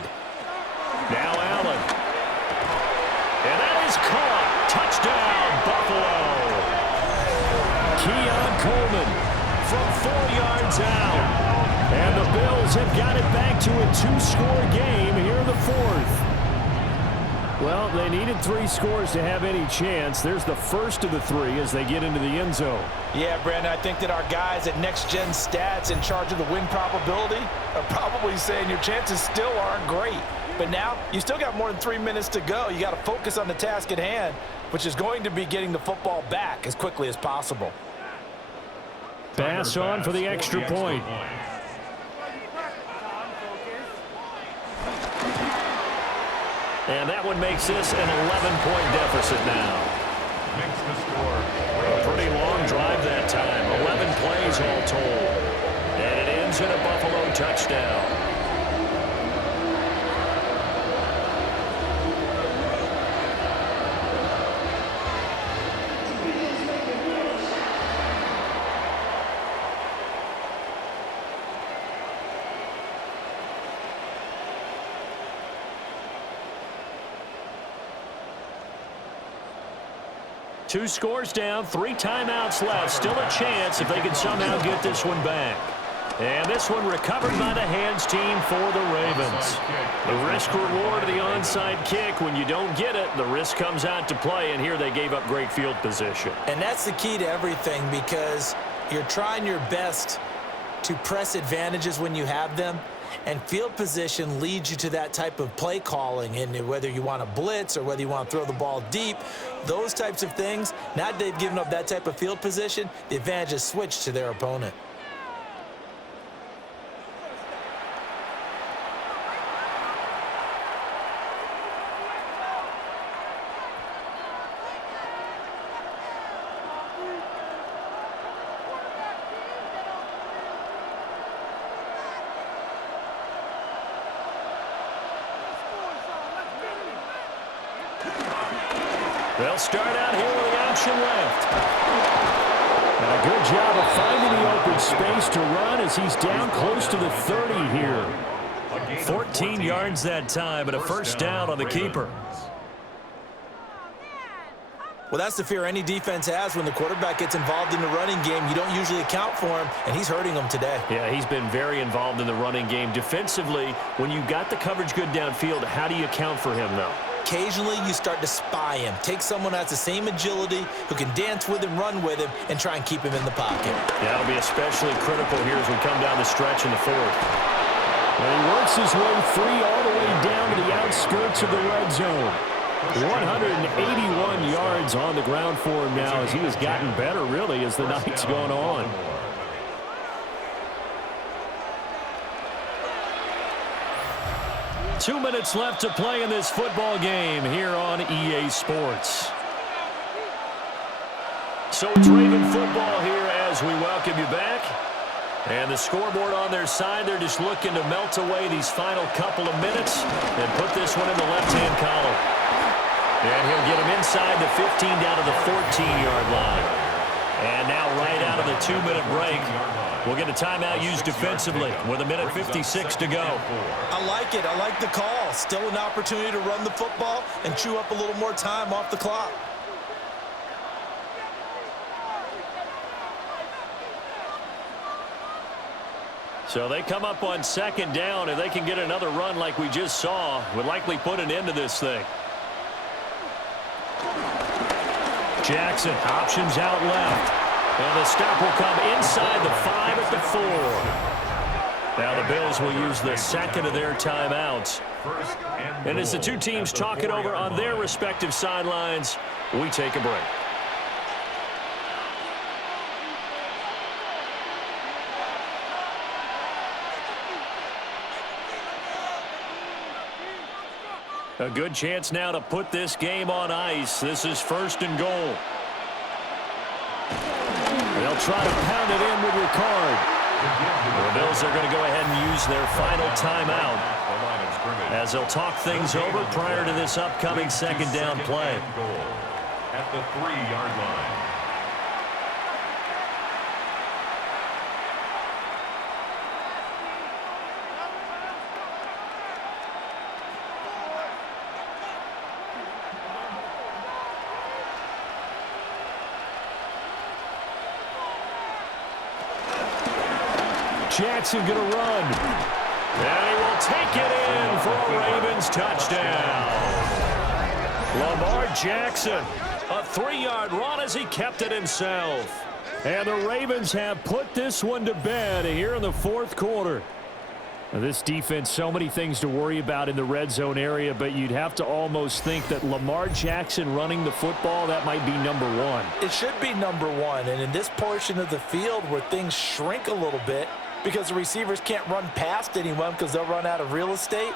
Now Allen. And that is caught. Touchdown, Buffalo. Keon Coleman from 4 yards out. And the Bills have got it back to a 2-score game here in the 4th. Well, they needed 3 scores to have any chance. There's the first of the 3 as they get into the end zone. Yeah, Brandon, I think that our guys at Next Gen Stats in charge of the win probability are probably saying your chances still aren't great. But now you still got more than 3 minutes to go. You got to focus on the task at hand, which is going to be getting the football back as quickly as possible. Pass on for the extra point. And that one makes this an 11-point deficit now. Makes the score. A pretty long drive that time. 11 plays all told. And it ends in a Buffalo touchdown. Two scores down, 3 timeouts left. Still a chance if they can somehow get this one back. And this one recovered by the hands team for the Ravens. The risk-reward of the onside kick. When you don't get it, the risk comes out to play, and here they gave up great field position. And that's the key to everything, because you're trying your best to press advantages when you have them, and field position leads you to that type of play calling. And whether you want to blitz or whether you want to throw the ball deep, those types of things, now that they've given up that type of field position, the advantage is switched to their opponent. They'll start out here with the option left. And a good job of finding the open space to run as he's down close to the 30 here. 14 yards that time, and a first down on the keeper. Well, that's the fear any defense has when the quarterback gets involved in the running game. You don't usually account for him, and he's hurting them today. Yeah, he's been very involved in the running game. Defensively, when you got the coverage good downfield, how do you account for him, though? Occasionally, you start to spy him. Take someone who has the same agility, who can dance with him, run with him, and try and keep him in the pocket. Yeah, that'll be especially critical here as we come down the stretch in the fourth. And he works his way free all the way down to the outskirts of the red zone. 181 yards on the ground for him now as he has gotten better, really, as the night's gone on. Two minutes left to play in this football game here on EA Sports. So it's Raven football here as we welcome you back. And the scoreboard on their side, they're just looking to melt away these final couple of minutes and put this one in the left-hand column. And he'll get him inside the 15 down to the 14-yard line. And now right out of the 2-minute break, we'll get a timeout used defensively with 1:56 to go. I like it. I like the call. Still an opportunity to run the football and chew up a little more time off the clock. So they come up on second down, and they can get another run like we just saw. Would likely put an end to this thing. Jackson options out left. And the stop will come inside the 5 at the 4. Now the Bills will use the second of their timeouts. And as the two teams talk it over on their respective sidelines, we take a break. A good chance now to put this game on ice. This is 1st and goal. They'll try to pound it in with your card. The Bills are going to go ahead and use their final timeout as they'll talk things over prior to this upcoming second down play. At the 3-yard line. Jackson going to run. And he will take it in for a Ravens touchdown. Lamar Jackson, a 3-yard run as he kept it himself. And the Ravens have put this one to bed here in the fourth quarter. Now, this defense, so many things to worry about in the red zone area, but you'd have to almost think that Lamar Jackson running the football, that might be number one. It should be number one, and in this portion of the field where things shrink a little bit, because the receivers can't run past anyone because they'll run out of real estate,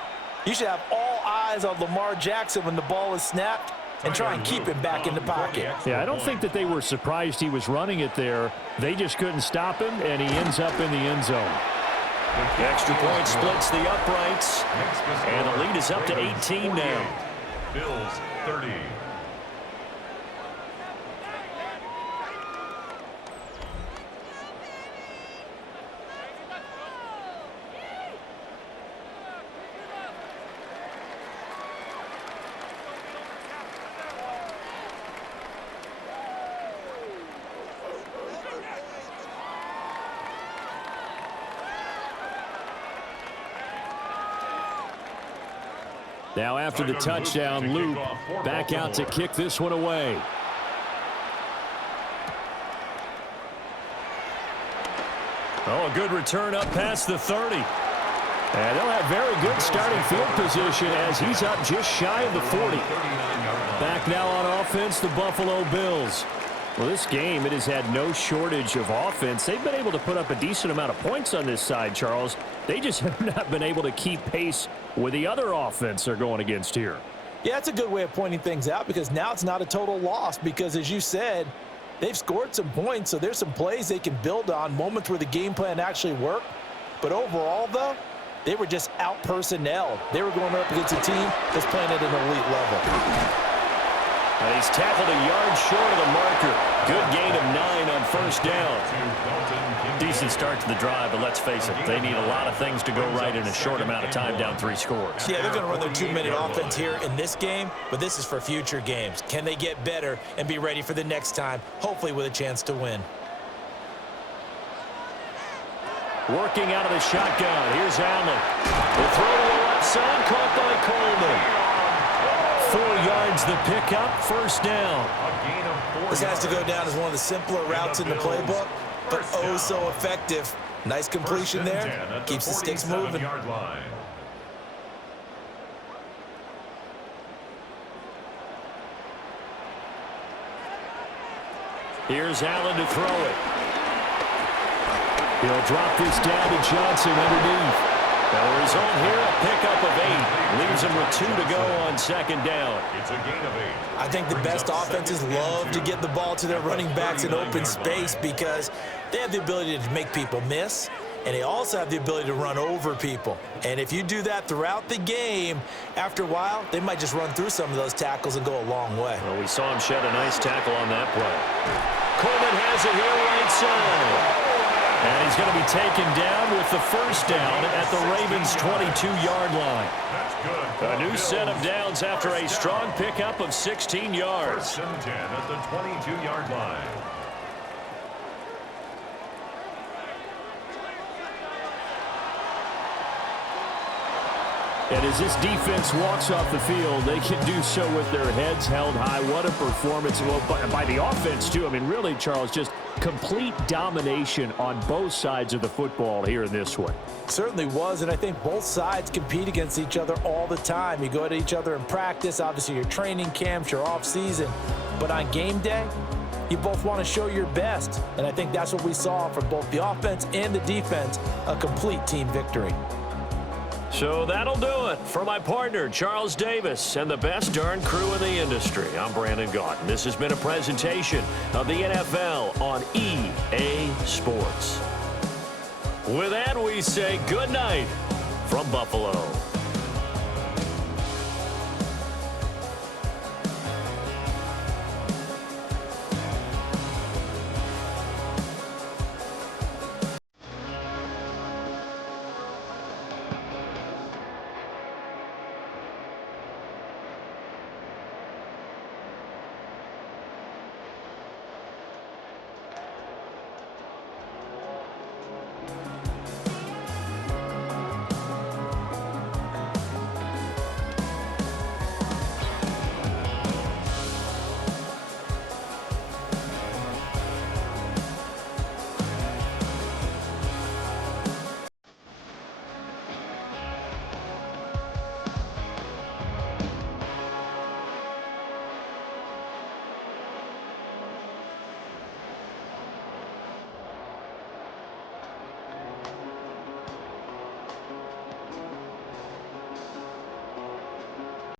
you should have all eyes on Lamar Jackson when the ball is snapped and try and keep him back in the pocket. Yeah, I don't think that they were surprised he was running it there. They just couldn't stop him, and he ends up in the end zone. The extra point splits the uprights, and the lead is up to 18 now. Bills 30. Now after the touchdown, Luke back out to kick this one away. Oh, a good return up past the 30. And they'll have very good starting field position as he's up just shy of the 40. Back now on offense, the Buffalo Bills. Well, this game, it has had no shortage of offense. They've been able to put up a decent amount of points on this side, Charles. They just have not been able to keep pace with the other offense they're going against here. Yeah, that's a good way of pointing things out because now it's not a total loss because, as you said, they've scored some points, so there's some plays they can build on, moments where the game plan actually worked. But overall, though, they were just out-personnel. They were going up against a team that's playing at an elite level. And he's tackled a yard short of the marker. Good gain of 9 on first down. Decent start to the drive, but let's face it, they need a lot of things to go right in a short amount of time, down 3 scores. Yeah, they're going to run their 2-minute offense here in this game, but this is for future games. Can they get better and be ready for the next time, hopefully with a chance to win? Working out of the shotgun. Here's Allen. The throw to the left side, caught by Coleman. 4 yards the pickup, first down. This has to go down as one of the simpler routes in the playbook, but oh so effective. Nice completion there. Keeps the sticks moving. Here's Allen to throw it. He'll drop this down to Johnson underneath. The result here, a pickup of 8. Leaves him with 2 to go on second down. It's a gain of 8. I think the best offenses love to get the ball to their running backs in open space because they have the ability to make people miss, and they also have the ability to run over people. And if you do that throughout the game, after a while, they might just run through some of those tackles and go a long way. Well, we saw him shed a nice tackle on that play. Coleman has it here right side. And he's going to be taken down with the first down at the Ravens' 22-yard line. A new set of downs after a strong pickup of 16 yards. 1st and 10 at the 22-yard line. And as this defense walks off the field, they can do so with their heads held high. What a performance by the offense, too. I mean, really, Charles, just complete domination on both sides of the football here in this one. Certainly was, and I think both sides compete against each other all the time. You go at each other in practice, obviously your training camps, your off-season, but on game day, you both want to show your best, and I think that's what we saw from both the offense and the defense, a complete team victory. So that'll do it for my partner, Charles Davis, and the best darn crew in the industry. I'm Brandon Gaudin. This has been a presentation of the NFL on EA Sports. With that, we say good night from Buffalo.